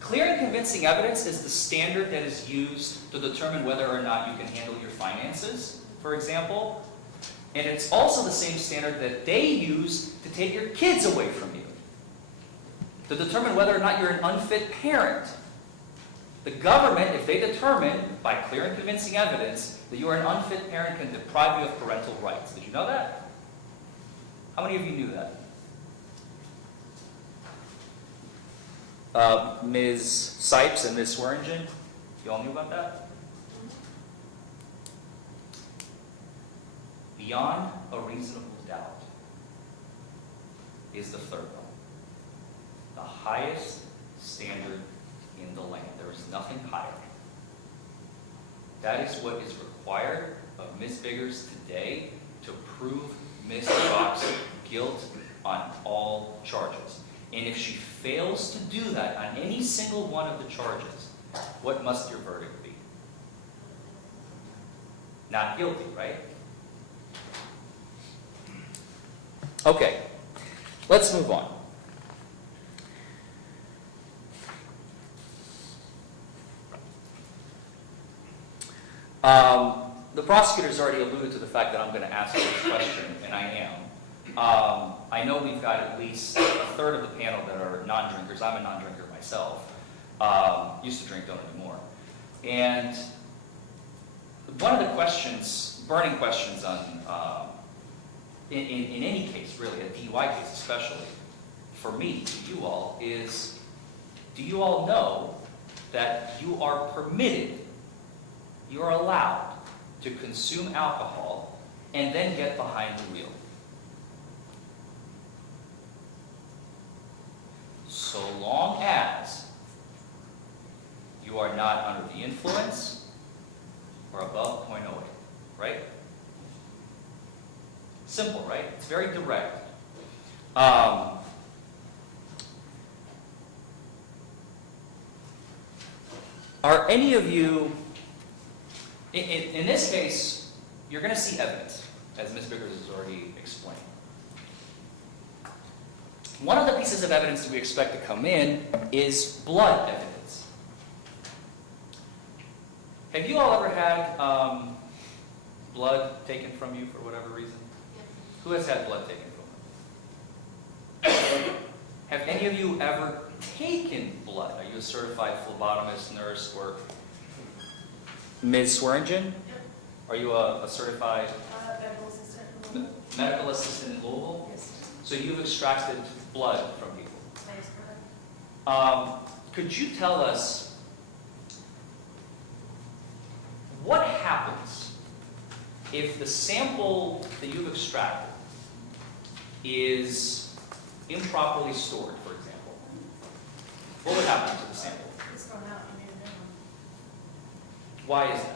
Clear and convincing evidence is the standard that is used to determine whether or not you can handle your finances, for example. And it's also the same standard that they use to take your kids away from you, to determine whether or not you're an unfit parent. The government, if they determine by clear and convincing evidence that you are an unfit parent, can deprive you of parental rights. Did you know that? How many of you knew that? Ms. Sipes and Ms. Swearingen, you all knew about that? Beyond a reasonable doubt is the third one. The highest standard in the land. There is nothing higher. That is what is required of Ms. Biggers today to prove Ms. Rock's guilt on all charges. And if she fails to do that on any single one of the charges, what must your verdict be? Not guilty, right? Okay, let's move on. The prosecutor's already alluded to the fact that I'm going to ask this question, and I am. I know we've got at least a third of the panel that are non-drinkers. I'm a non-drinker myself. Used to drink, don't anymore. And one of the questions, burning questions on in any case, really, a DUI case especially, for me, to you all, is do you all know that you are permitted, you are allowed to consume alcohol and then get behind the wheel? So long as you are not under the influence or above 0.08, right? Simple, right? It's very direct. Are any of you, in this case, you're going to see evidence, as Ms. Biggers has already explained. One of the pieces of evidence that we expect to come in is blood evidence. Have you all ever had blood taken from you for whatever reason? Who has had blood taken from them? Have any of you ever taken blood? Are you a certified phlebotomist, nurse, or Ms. Swearingen? Yep. Are you a certified Medical assistant in Louisville. medical assistant in Louisville? Yes. So you've extracted blood from people. That is correct. Could you tell us what happens if the sample that you've extracted is improperly stored, for example? What would happen to the sample? It's thrown out, you need a new one, Why is that?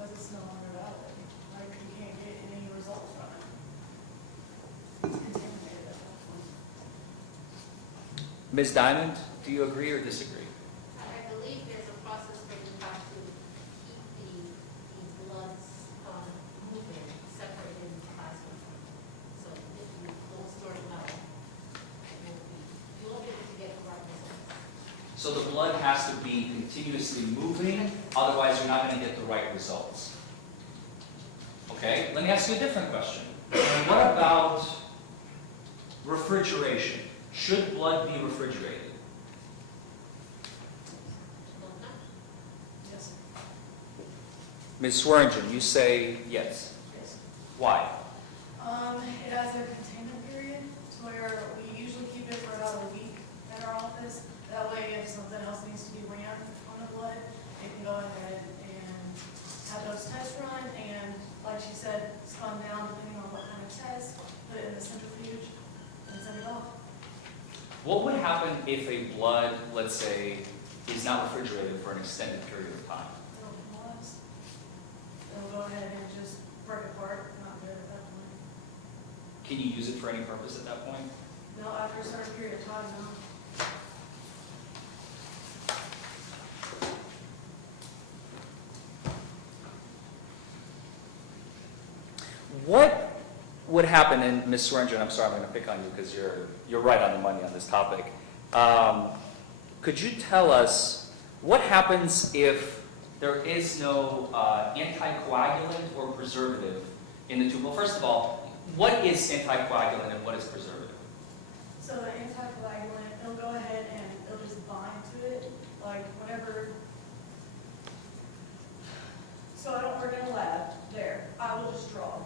because it's no longer valid. Like, you can't get any results from it. It's contaminated at that point. Ms. Diamond, do you agree or disagree? I believe there's a process where you have to keep the bloods moving, separated in plasma. So if you don't store it well, you won't be able to get the right results. So the blood has to be continuously moving, otherwise you're not going to get the right results. Okay, let me ask you a different question. What about refrigeration? Should blood be refrigerated? Yes. Ms. Swearingen, you say yes. Yes. Why? It has a containment period to where we usually keep it for about a week at our office. That way, if something else needs to be ran on the blood, it can go ahead and have those tests run, and like she said, spun down depending on what kind of test, put it in the centrifuge, and send it off. What would happen if a blood, let's say, is not refrigerated for an extended period of time? It'll pause. It'll go ahead and just break apart, not good. Can you use it for any purpose at that point? No, after a certain period of time, no. What would happen, and Ms. Swearingen, I'm sorry, I'm going to pick on you because you're right on the money on this topic. Could you tell us what happens if there is no anticoagulant or preservative in the tube? Well, first of all, what is anticoagulant and what is preservative? So the anticoagulant, it'll go ahead and it'll just bind to it, like whenever. So I don't work in a lab there. I will just draw,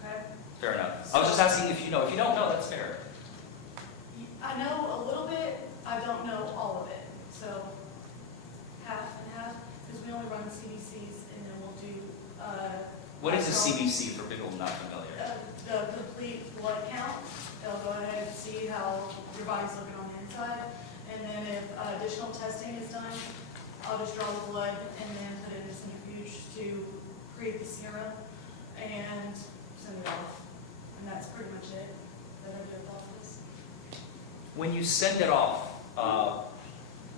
okay? Fair enough. I was just asking if you know. If you don't know, that's fair. I know a little bit, I don't know all of it. So half and half, because we only run CBCs and then we'll do, What is a CBC for people not familiar? the complete blood count. They'll go ahead and see how your body's looking on the inside. And then if additional testing is done, I'll just draw the blood and then put it in a centrifuge to create the serum and send it off. And that's pretty much it that I do at the office. When you send it off,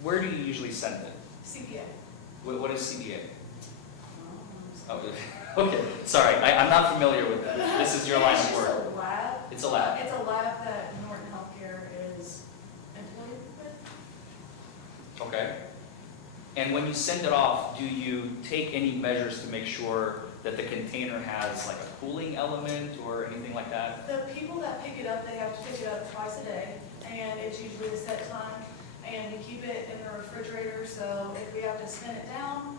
where do you usually send it? CPA. What is CBA? Oh, okay. Sorry, I'm not familiar with it. This is your line of work. It's a lab. It's a lab. It's a lab that Norton Healthcare is employed with. Okay. And when you send it off, do you take any measures to make sure that the container has like a cooling element or anything like that? The people that pick it up, they have to pick it up twice a day, and it's usually a set time. And we keep it in the refrigerator, so if we have to spin it down,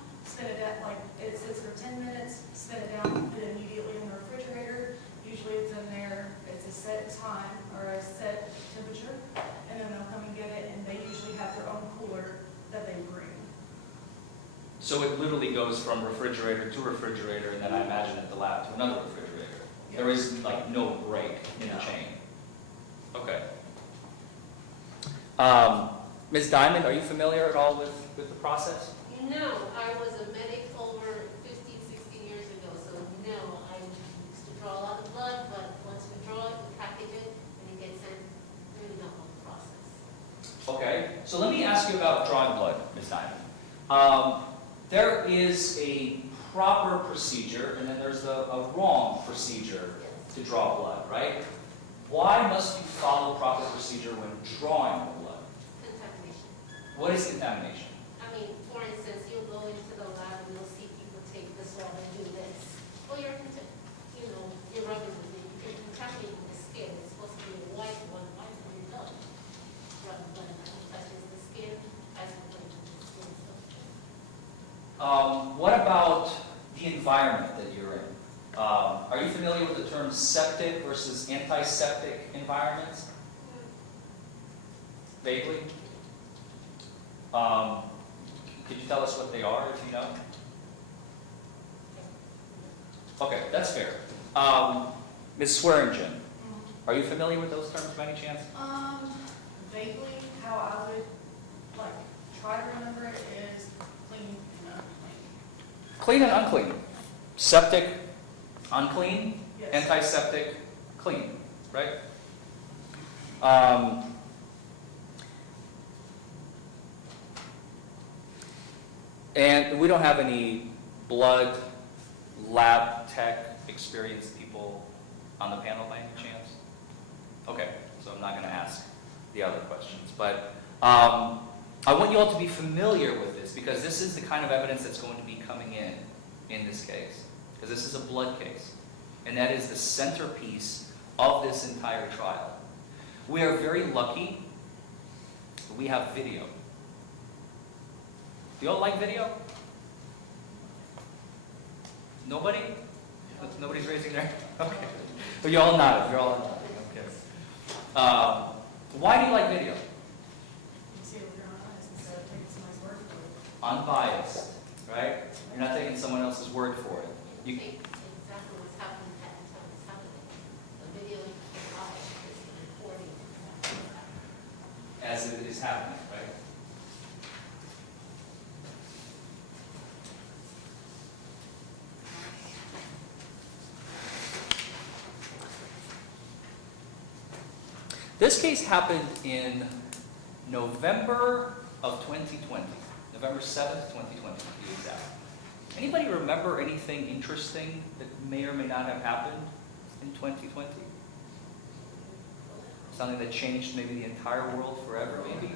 like it sits for 10 minutes, spin it down, put it immediately in the refrigerator. Usually it's in there, it's a set time or a set temperature, and then they'll come and get it, and they usually have their own cooler that they bring. So it literally goes from refrigerator to refrigerator, and then I imagine at the lab to another refrigerator. There is like no break in the chain. Okay. Ms. Diamond, are you familiar at all with the process? No, I was a medic over 15, 16 years ago, so no, I used to draw a lot of blood, but once we draw it, we package it, and it gets sent, really not on the process. Okay, so let me ask you about drawing blood, Ms. Diamond. There is a proper procedure, and then there's a wrong procedure to draw blood, right? Why must you follow proper procedure when drawing the blood? Contamination. What is contamination? I mean, for instance, you'll go into the lab and you'll see people take this swab and do this. Well, you're rubbing with it, you're contaminating the skin. It's supposed to be a white one, white when you're done. Rubbing blood touches the skin, as opposed to the skin. What about the environment that you're in? Are you familiar with the term septic versus antiseptic environments? Vaguely? Could you tell us what they are, if you know? Okay, that's fair. Ms. Swearingen, are you familiar with those terms by any chance? Vaguely, how I would like try to remember it is clean and unclean. Clean and unclean. Septic, unclean. Yes. Antiseptic, clean, right? And we don't have any blood lab tech experienced people on the panel by any chance? Okay, so I'm not going to ask the other questions. But I want you all to be familiar with this because this is the kind of evidence that's going to be coming in this case. Because this is a blood case. And that is the centerpiece of this entire trial. We are very lucky we have video. Do you all like video? Nobody? Nobody's raising their hand? Okay. But you all nodded. You're all nodding. Okay. Why do you like video? You see it with your own eyes instead of taking somebody's word for it. Unbiased, right? You're not taking someone else's word for it. You, Take exactly what's happening at the time it's happening. The video is live, it's recording. as it is happening, right? This case happened in November of 2020, November 7th, 2020 to be exact. Anybody remember anything interesting that may or may not have happened in 2020? Something that changed maybe the entire world forever, maybe?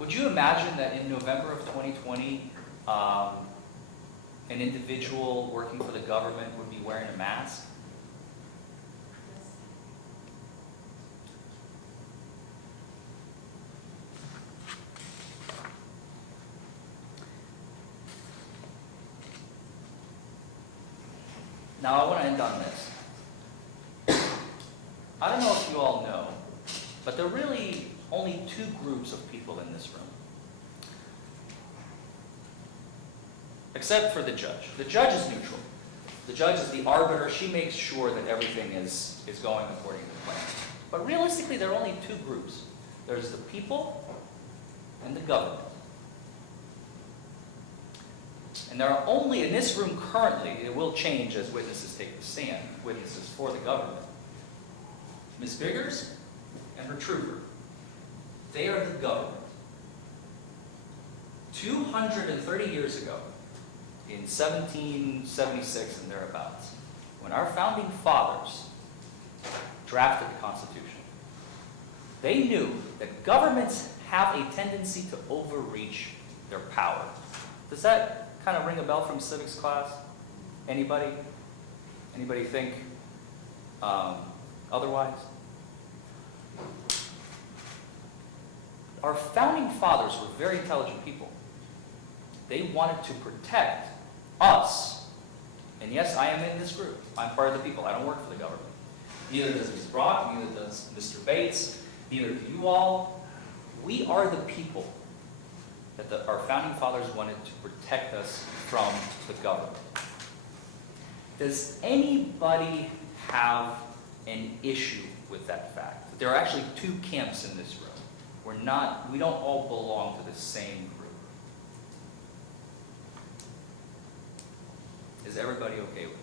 Would you imagine that in November of 2020, an individual working for the government would be wearing a mask? Now I want to end on this. I don't know if you all know, but there are really only two groups of people in this room. Except for the judge. The judge is neutral. The judge is the arbiter. She makes sure that everything is going according to plan. But realistically, there are only two groups. There's the people and the government. And there are only, in this room currently, it will change as witnesses take the stand, witnesses for the government. Ms. Biggers and her trooper. They are the government. 230 years ago, in 1776 and thereabouts, when our founding fathers drafted the Constitution, they knew that governments have a tendency to overreach their power. Does that kind of ring a bell from civics class? Anybody? Anybody think otherwise? Our founding fathers were very intelligent people. They wanted to protect us. And yes, I am in this group. I'm part of the people. I don't work for the government. Neither does Ms. Brock, neither does Mr. Bates, neither do you all. We are the people that our founding fathers wanted to protect us from the government. Does anybody have an issue with that fact? There are actually two camps in this room. We don't all belong to the same group. Is everybody okay with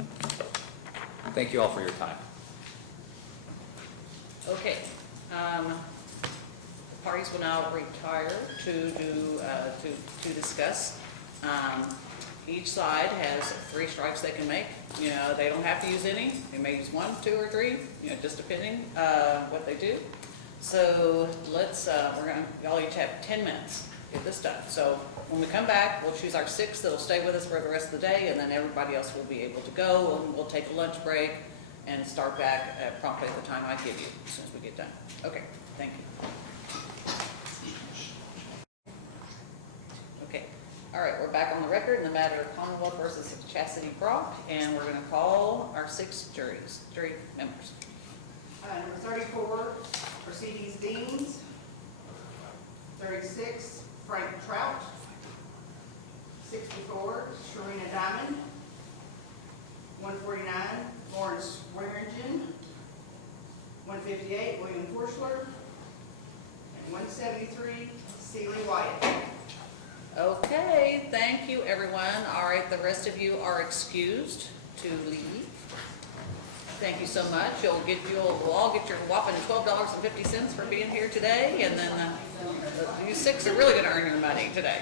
it? Thank you all for your time. Okay, the parties will now retire to discuss. Each side has 3 strikes they can make. You know, they don't have to use any. They may use 1, 2, or 3, you know, just depending what they do. So let's, y'all each have 10 minutes to get this done. So when we come back, we'll choose our 6 that'll stay with us for the rest of the day, and then everybody else will be able to go, and we'll take a lunch break and start back at promptly at the time I give you, as soon as we get done. Okay, thank you. Okay, all right, we're back on the record in the matter of Commonwealth versus Chastity Brock, and we're gonna call our 6 jury members. Number 34, Mercedes Deans. 36, Frank Trout. 64, Sharina Diamond. 149, Lawrence Waringen. 158, William Forschler. And 173, Celie Wyatt. Okay, thank you, everyone. All right, the rest of you are excused to leave. Thank you so much. We'll all get your whopping $12.50 for being here today, and then you 6 are really going to earn your money today.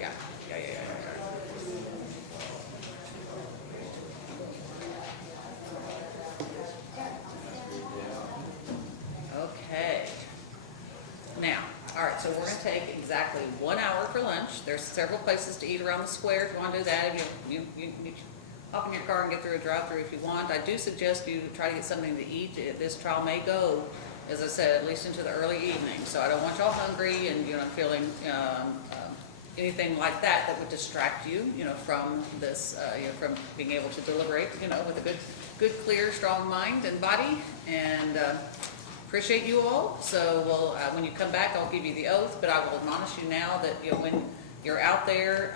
Yeah. Okay. Now, all right, so we're going to take exactly 1 hour for lunch. There's several places to eat around the square if you want to do that. You hop in your car and get through a drive-through if you want. I do suggest you try to get something to eat. This trial may go, as I said, at least into the early evening. So I don't want y'all hungry and feeling anything like that would distract you, from this, from being able to deliberate, with a good, clear, strong mind and body. And appreciate you all. So when you come back, I'll give you the oath, but I will admonish you now that when you're out there,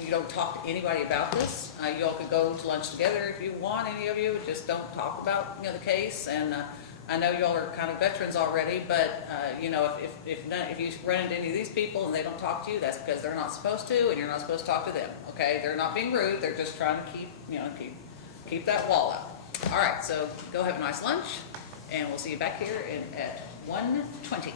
you don't talk to anybody about this. You all could go to lunch together if you want, any of you, just don't talk about, the case. And I know y'all are kind of veterans already, but, if you run into any of these people and they don't talk to you, that's because they're not supposed to, and you're not supposed to talk to them, okay? They're not being rude, they're just trying to keep that wall up. All right, so go have a nice lunch, and we'll see you back here at 1:20.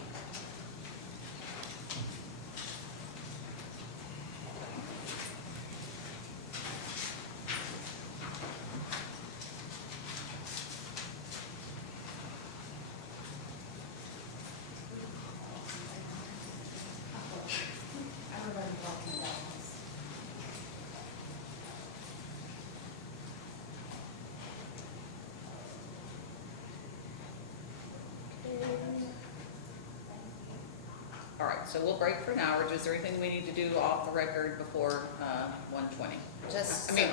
All right, so we'll break for an hour. Is there anything we need to do off the record before 1:20?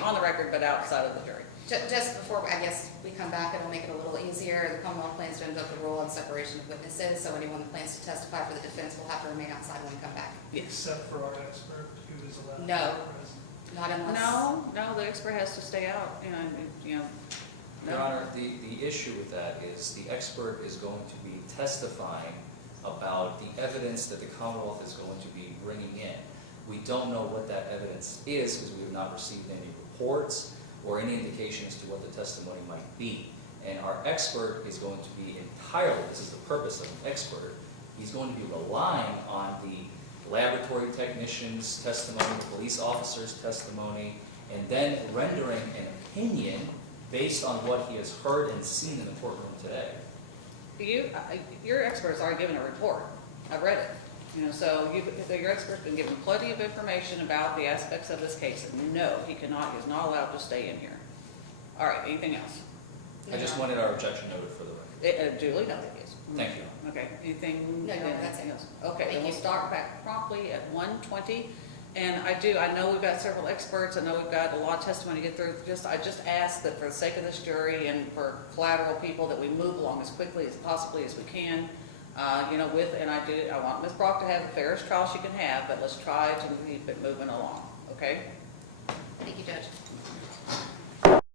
On the record, but outside of the jury. Just before, I guess, we come back, it'll make it a little easier. The Commonwealth plans to invoke the rule on separation of witnesses, so anyone that plans to testify for the defense will have to remain outside when we come back. Except for our expert, who is allowed. No. to be present. Not unless. No, the expert has to stay out, Your No. Honor, the issue with that is the expert is going to be testifying about the evidence that the Commonwealth is going to be bringing in. We don't know what that evidence is because we have not received any reports or any indication as to what the testimony might be. And our expert is going to be entirely, this is the purpose of an expert, he's going to be relying on the laboratory technician's testimony, the police officer's testimony, and then rendering an opinion based on what he has heard and seen in the courtroom today. Your expert's already given a report. I've read it. So your expert's been given plenty of information about the aspects of this case. And no, he's not allowed to stay in here. All right, anything else? I just wanted our objection noted for the record. Duly noted, yes. Thank you. Okay, anything? No, that's it. else? Okay, then Thank we'll you. start back promptly at 1:20. And I know we've got several experts, I know we've got a lot of testimony to get through. I just ask that for the sake of this jury and for collateral people that we move along as quickly as possibly as we can. I want Ms. Brock to have the fairest trial she can have, but let's try to keep it moving along, okay? Thank you, Judge.